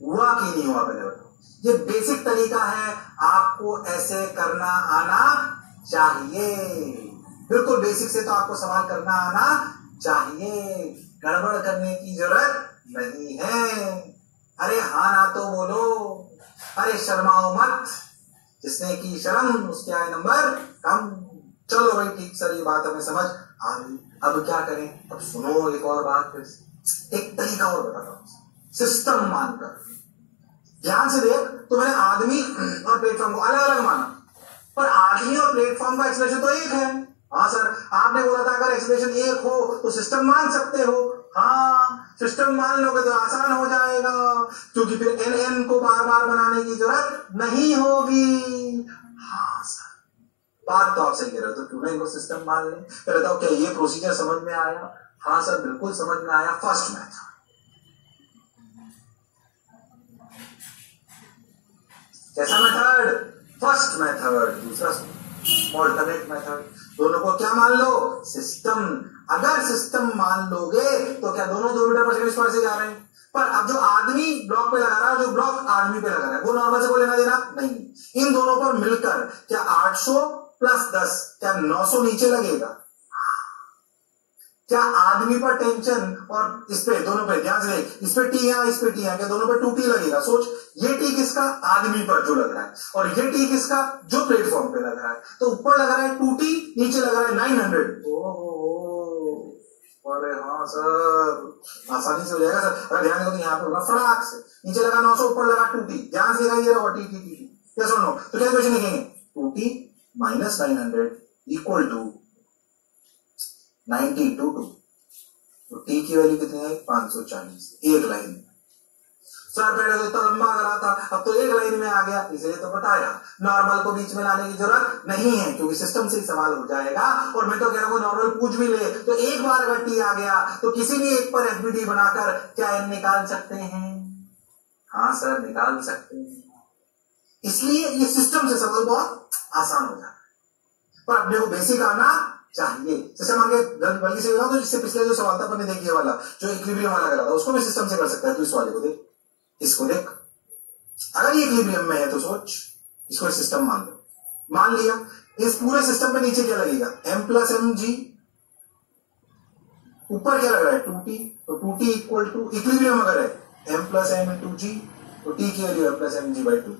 हुआ कि नहीं हुआ, पहले बताओ। ये बेसिक तरीका है, आपको ऐसे करना आना चाहिए, बिल्कुल बेसिक से तो आपको सवाल करना आना चाहिए, गड़बड़ करने की जरूरत नहीं है। अरे हाँ ना तो बोलो, अरे शर्माओ मत, जिसने की शर्म उसके आए नंबर कम। चलो भाई ठीक सर, ये बात हमें समझ आ गई। अब क्या करें, अब सुनो एक और बात, फिर एक तरीका और बताता हूं, सिस्टम मानकर ध्यान से देख। तो मैंने आदमी और प्लेटफॉर्म को अलग अलग माना, पर आदमी और प्लेटफॉर्म का एक्सप्रेशन तो एक है। हाँ सर, आपने बोला था अगर एक्सप्रेशन एक हो तो सिस्टम मान सकते हो। हाँ, सिस्टम मान लोगे तो आसान हो जाएगा, क्योंकि फिर एन एन को बार बार बनाने की जरूरत नहीं होगी। हाँ सर, बात तो आप सही कह रहे हो, तो क्यों ना इनको सिस्टम मान लें। फिर बताओ क्या ये प्रोसीजर समझ में आया? हाँ सर बिल्कुल समझ में आया। फर्स्ट मेथड, कैसा मेथड? First method. दूसरा ऑल्टरनेट मेथड। दोनों को क्या मान लो? सिस्टम। अगर सिस्टम मान लोगे तो क्या दोनों 2 मीटर पर सेकंड स्क्वायर से जा रहे हैं, पर अब जो आदमी ब्लॉक पे लगा रहा है, जो ब्लॉक आदमी पे लगा रहा है, वो नॉर्मल से कोई लेना देना नहीं। इन दोनों पर मिलकर क्या 800 प्लस 10 क्या 900 नीचे लगेगा? क्या आदमी पर टेंशन और इस पे दोनों पे ध्यान से, इस पे टी है, इस पे टी है, क्या दोनों पे 2t लगेगा? सोच, ये टी किसका? आदमी पर जो लग रहा है, और ये टी किसका? जो प्लेटफॉर्म पे लग रहा है। तो ऊपर लग रहा है 2t, नीचे लग रहा है 900। अरे हाँ सर, आसानी से हो जाएगा सर। अगर ध्यान दो तो यहाँ पे होगा फटाक से, नीचे लगा 900, ऊपर लगा 2t, ध्यान से दिखाई दे रहा होगा टी। क्या सुनो, तो क्या क्वेश्चन लिखेंगे? 2t minus 900 equal to 90 into 2, तो t की वैल्यू कितनी है? 540। एक लाइन में। सर पहले तो इतना लंबा करा था, अब तो एक लाइन में आ गया, इसलिए तो बताया नॉर्मल को बीच में लाने की जरूरत नहीं है, क्योंकि सिस्टम से ही सवाल हो जाएगा। और मैं तो कह रहा हूं नॉर्मल पूछ भी ले तो एक बार अगर t आ गया तो किसी भी एक पर एफबीडी बनाकर क्या n निकाल सकते हैं? हाँ सर निकाल सकते हैं। इसलिए ये सिस्टम से सवाल बहुत आसान हो जाता है, पर अपने को बेसिक आना चाहिए। सिस्टम आगे बल्कि से तो जिससे पिछले जो सवाल था अपने देखिए वाला, जो इक्विलिब्रियम वाला करा था, उसको भी सिस्टम से कर सकता है। तो इस वाले को देख, इसको देख, अगर ये इक्विलिब्रियम में है तो सोच, इसको सिस्टम मान लो। मान लिया, इस पूरे सिस्टम पे नीचे क्या लगेगा? m प्लस एम जी, ऊपर क्या लग रहा है? 2t, तो 2t इक्वल टू इक्विलिब्रियम अगर है m plus M into G, तो t की value m plus M G by 2।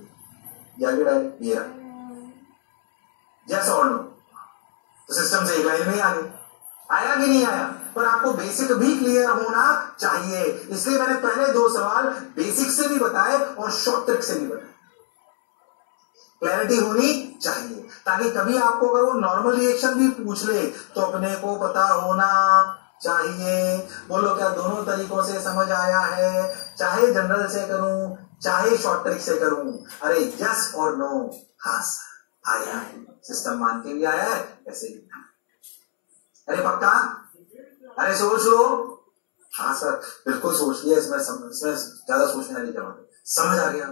जाके डायरेक्ट ये रहा, यस और नो, तो सिस्टम से एक लाइन में आ गए। आया कि नहीं आया? पर आपको बेसिक भी क्लियर होना चाहिए, इसलिए मैंने पहले 2 सवाल बेसिक से भी बताए और शॉर्ट ट्रिक से भी बताए। क्लैरिटी होनी चाहिए, ताकि कभी आपको अगर वो नॉर्मल रिएक्शन भी पूछ ले तो अपने को पता होना चाहिए। बोलो क्या दोनों तरीकों से समझ आया है? चाहे जनरल से करूं, चाहे शॉर्ट ट्रिक से करूं। अरे यस और नो? हाँ सर आया है, सिस्टम मान के भी आया है, ऐसे भी। अरे पक्का? अरे सोच लो। हाँ सर बिल्कुल सोच लिया, इसमें ज्यादा सोचने वाली जवाब समझ आ गया।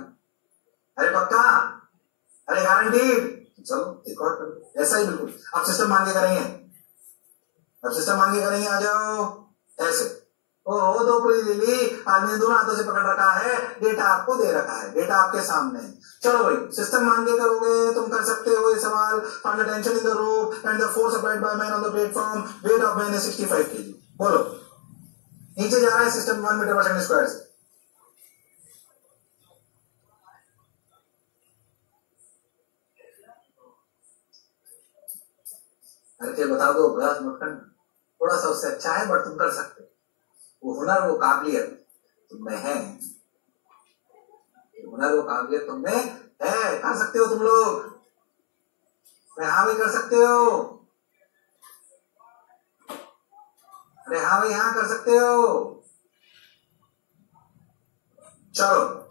अरे पक्का? अरे गारंटीड? चलो एक और करो ऐसा ही बिल्कुल। अब सिस्टम मान के करेंगे, अब सिस्टम मान के करेंगे। आ जाओ ऐसे। ओ दो पूरी ले ली, आदमी दोनों हाथों से पकड़ रखा है, डेटा आपको दे रखा है, डेटा आपके सामने है। चलो भाई सिस्टम मान के करोगे, तुम कर सकते हो ये सवाल। Find the tension in the rope and the force applied by man on the platform, weight of man is 65 kg। बोलो, नीचे जा रहा है सिस्टम 1 मीटर पर सेकंड स्क्वायर से। करके बता दो, अभ्यास मत करना, थोड़ा सा उससे अच्छा है बट तुम कर सकते हो। वो हुनर, वो काबिलियत तुम्हें है, हुनर वो काबिलियत तुम्हें है, कर सकते हो तुम लोग। अरे हाँ भाई कर सकते हो, अरे हाँ भाई हाँ कर सकते हो। चलो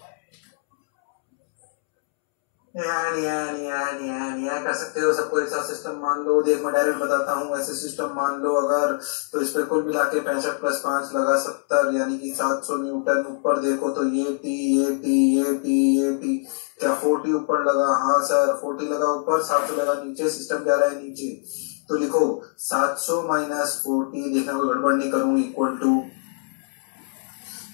कर सकते हो, सबको एक साथ सिस्टम मान लो। देख मैं डायरेक्ट बताता हूँ, ऐसे सिस्टम मान लो अगर, तो इस पे कुल मिला के 65 + 5 लगा 70, यानी कि 700 न्यूटन। ऊपर देखो तो ये टी क्या 40 ऊपर लगा, हाँ सर 40 लगा ऊपर, 700 लगा नीचे, सिस्टम जा रहा है नीचे। तो लिखो 700 - 40, देखना कोई गड़बड़ नहीं करूँ, इक्वल टू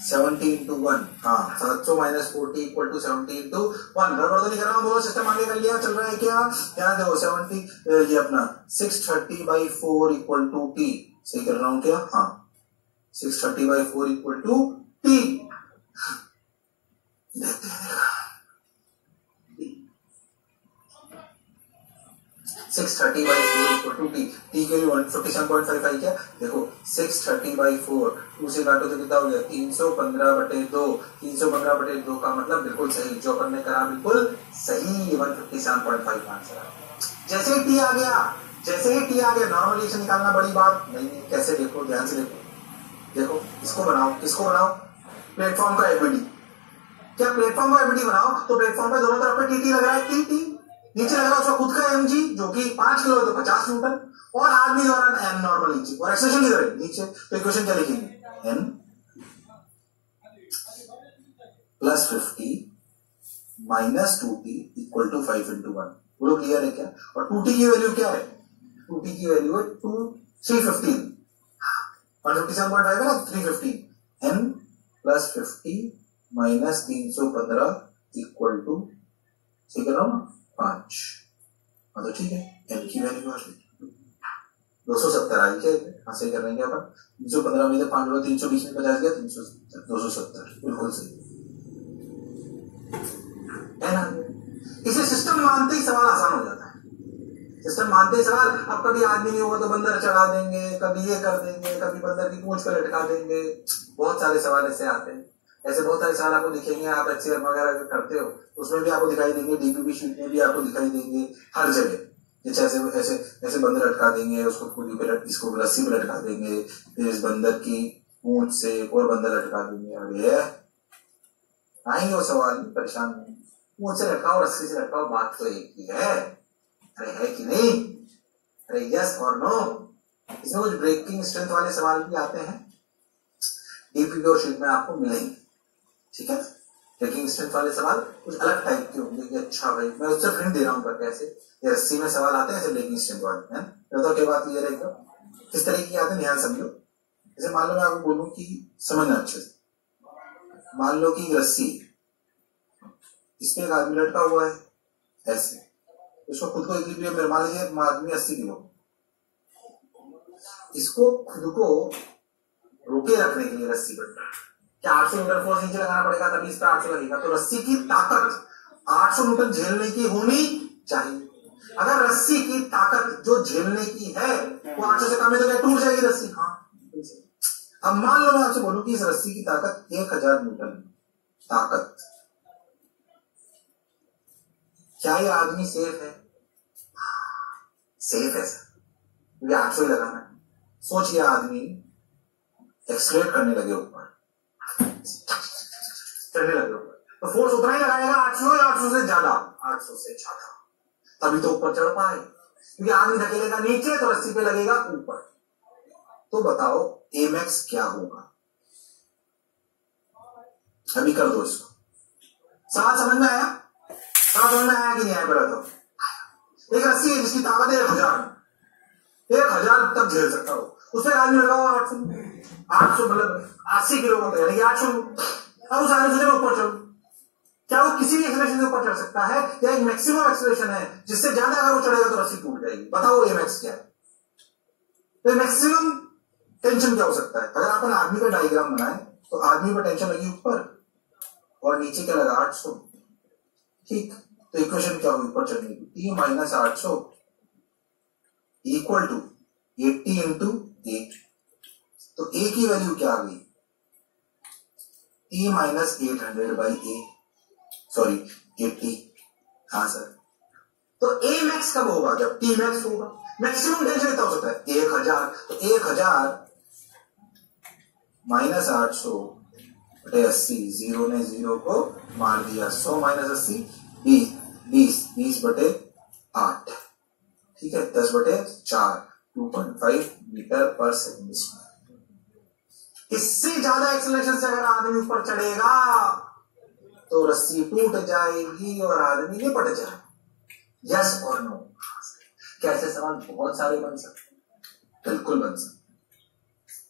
70 × 1। हाँ 700 - 40 = 70 × 1। गड़बड़ तो नहीं कर रहा हूँ, बोलो सिस्टम आगे कर लिया, चल रहा है क्या? यहाँ देखो 70, ये अपना 630/4 = t। सही कर रहा हूँ क्या? हाँ 630/4 = t। 630/4 = t। t के लिए 157.55 क्या? देखो 630/4, 2 से काटो तो कितना हो गया? 315/2। 315/2 का मतलब बिल्कुल सही, जो अपन ने करा बिल्कुल सही, 157.5 आंसर। जैसे ही टी आ गया, नॉर्मलाइजेशन निकालना बड़ी बात नहीं है। कैसे? देखो ध्यान से देखो इसको बनाओ, किसको बनाओ? प्लेटफॉर्म का एफबीडी। क्या प्लेटफॉर्म का एफबीडी बनाओ तो प्लेटफॉर्म पे दोनों तरफ पे टीटी लग रहा है, टी नीचे लग रहा है उसका खुद का mg जो कि 5 किलो है तो 50 न्यूटन, और आदमी द्वारा n नॉर्मल नीचे, और एक्सप्रेशन किधर है? नीचे। तो इक्वेशन क्या लिखेंगे? n + 50 - 2t = 5 × 1। बोलो क्लियर है क्या? और 2t की वैल्यू क्या है? 2t की वैल्यू है 315, 157.5 है ना, 315। n + 50 - 315 = सही कर रहा हूँ ना, 5। हाँ तो ठीक है, n की वैल्यू आ गई 270 आई क्या? हाँ सही कर लेंगे अपन। 315 में से 5 लो, 320 में 50 गया, 370, 270 बिल्कुल सही है ना। इसे सिस्टम मानते ही सवाल आसान हो जाता है। सिस्टम मानते ही सवाल, अब कभी आदमी नहीं होगा तो बंदर चढ़ा देंगे, कभी ये कर देंगे, कभी बंदर की पूंछ पर लटका देंगे, बहुत सारे सवाल ऐसे आते हैं। ऐसे बहुत सारे सवाल आपको दिखेंगे, आप HCF वगैरह करते हो उसमें भी आपको दिखाई देंगे, डीपीपी शीट में भी आपको दिखाई देंगे, हर जगह। जैसे ऐसे ऐसे ऐसे बंदर लटका देंगे, उसको पूरी पे इसको रस्सी पे लटका देंगे, फिर इस बंदर की पूंछ से और बंदर लटका देंगे। अरे आएंगे वो सवाल, परेशान नहीं, पूंछ से लटकाओ, रस्सी से लटकाओ, बात तो एक ही है। अरे है कि नहीं? अरे यस और नो? इसमें कुछ ब्रेकिंग स्ट्रेंथ वाले सवाल भी आते हैं, डीपीपी और शीट में आपको मिलेंगे, ठीक है। ब्रेकिंग स्ट्रेंथ वाले सवाल कुछ अलग टाइप के होंगे कि अच्छा भाई मैं उससे प्रिंट दे रहा हूँ करके, ऐसे ये रस्सी में सवाल आते हैं ऐसे ब्रेकिंग स्ट्रेंथ वाले हैं। तो क्या बात क्लियर है एकदम? किस तरीके की आते हैं ध्यान समझो। जैसे मान लो मैं आपको बोलूं कि समझना अच्छे से, मान लो कि रस्सी, इसमें एक आदमी लटका हुआ है ऐसे, इसको खुद को इक्विलिब्रियम में, मान लीजिए आदमी 80 किलो, इसको खुद को रोके रखने के लिए रस्सी पर क्या 800 न्यूटन फोर्स नीचे लगाना पड़ेगा, तभी इस पर 800 लगेगा। तो रस्सी की ताकत 800 न्यूटन झेलने की होनी चाहिए। अगर रस्सी की ताकत जो झेलने की है वो 800 से कम है तो क्या टूट जाएगी रस्सी? हाँ। अब मान लो मैं आपसे बोलूं कि इस रस्सी की ताकत 1000 न्यूटन, ताकत, क्या ये आदमी सेफ है? सेफ है सर, मुझे 800 ही लगाना है। सोचिए आदमी एक्सलेट करने लगे ऊपर, चढ़ने लगे ऊपर, तो फोर्स उतना ही लगाएगा 800 या 800 से ज्यादा, 800 से ज्यादा, तभी तो ऊपर चढ़ पाए। क्योंकि आदमी धकेलेगा नीचे तो रस्सी पे लगेगा ऊपर। तो बताओ एमएक्स क्या होगा? अभी कर दो इसको। सवाल समझ में आया? सवाल समझ में आया कि नहीं आया? बता दो। एक रस्सी है जिसकी ताकत 1000 तक झेल सकता हो, उसमें आदमी लगाओ 800 मतलब 80 किलो का, यानी 800। अब उस आदमी से ऊपर चलो, क्या वो किसी भी एक्सेलरेशन से ऊपर चढ़ सकता है? या एक मैक्सिमम एक्सेलरेशन है जिससे ज्यादा अगर वो चढ़ेगा तो रस्सी टूट जाएगी? बताओ एमएक्स क्या है? तो मैक्सिमम टेंशन क्या हो सकता है? अगर अपन आदमी का डायग्राम बनाए तो आदमी पर टेंशन लगी ऊपर और नीचे क्या लगा? 800, ठीक। तो इक्वेशन क्या हुई ऊपर चढ़ने की? T - 800 इक्वल टू 80 इंटू ए। तो ए की वैल्यू क्या आ गई, T minus 800 by A, sorry 80। हाँ सर, तो ए मैक्स कब होगा, जब टी मैक्स होगा। मैक्सिमम टेंशन इतना हो सकता है 1000, तो 1000 माइनस 800 बटे 80, जीरो ने जीरो को मार दिया, 100 माइनस 80 20 बटे 8, ठीक है, 10 बटे 4, 2.5 मीटर पर सेकेंड स्क्वायर। इससे ज्यादा एक्सेलरेशन से अगर आदमी ऊपर चढ़ेगा तो रस्सी टूट जाएगी और आदमी निपट जाएगा। यस और नो? कैसे सवाल बहुत सारे बन सकते हैं, बिल्कुल बन सकते हैं,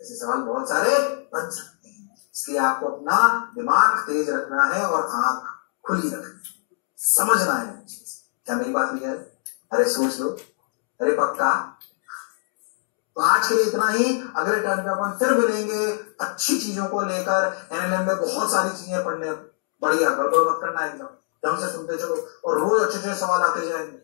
ऐसे सवाल बहुत सारे बन सकते हैं। इसलिए आपको अपना दिमाग तेज रखना है और आंख खुली रखनी है, समझना है। क्या मेरी बात नहीं है? अरे सोच लो, अरे पक्का। तो आज के लिए इतना ही, अगले टर्न पे अपन फिर मिलेंगे अच्छी चीजों को लेकर। एनएलएम में बहुत सारी चीजें पढ़ने, बढ़िया, गड़बड़ मत करना, एकदम ढंग से सुनते चलो और रोज अच्छे अच्छे सवाल आते जाएंगे।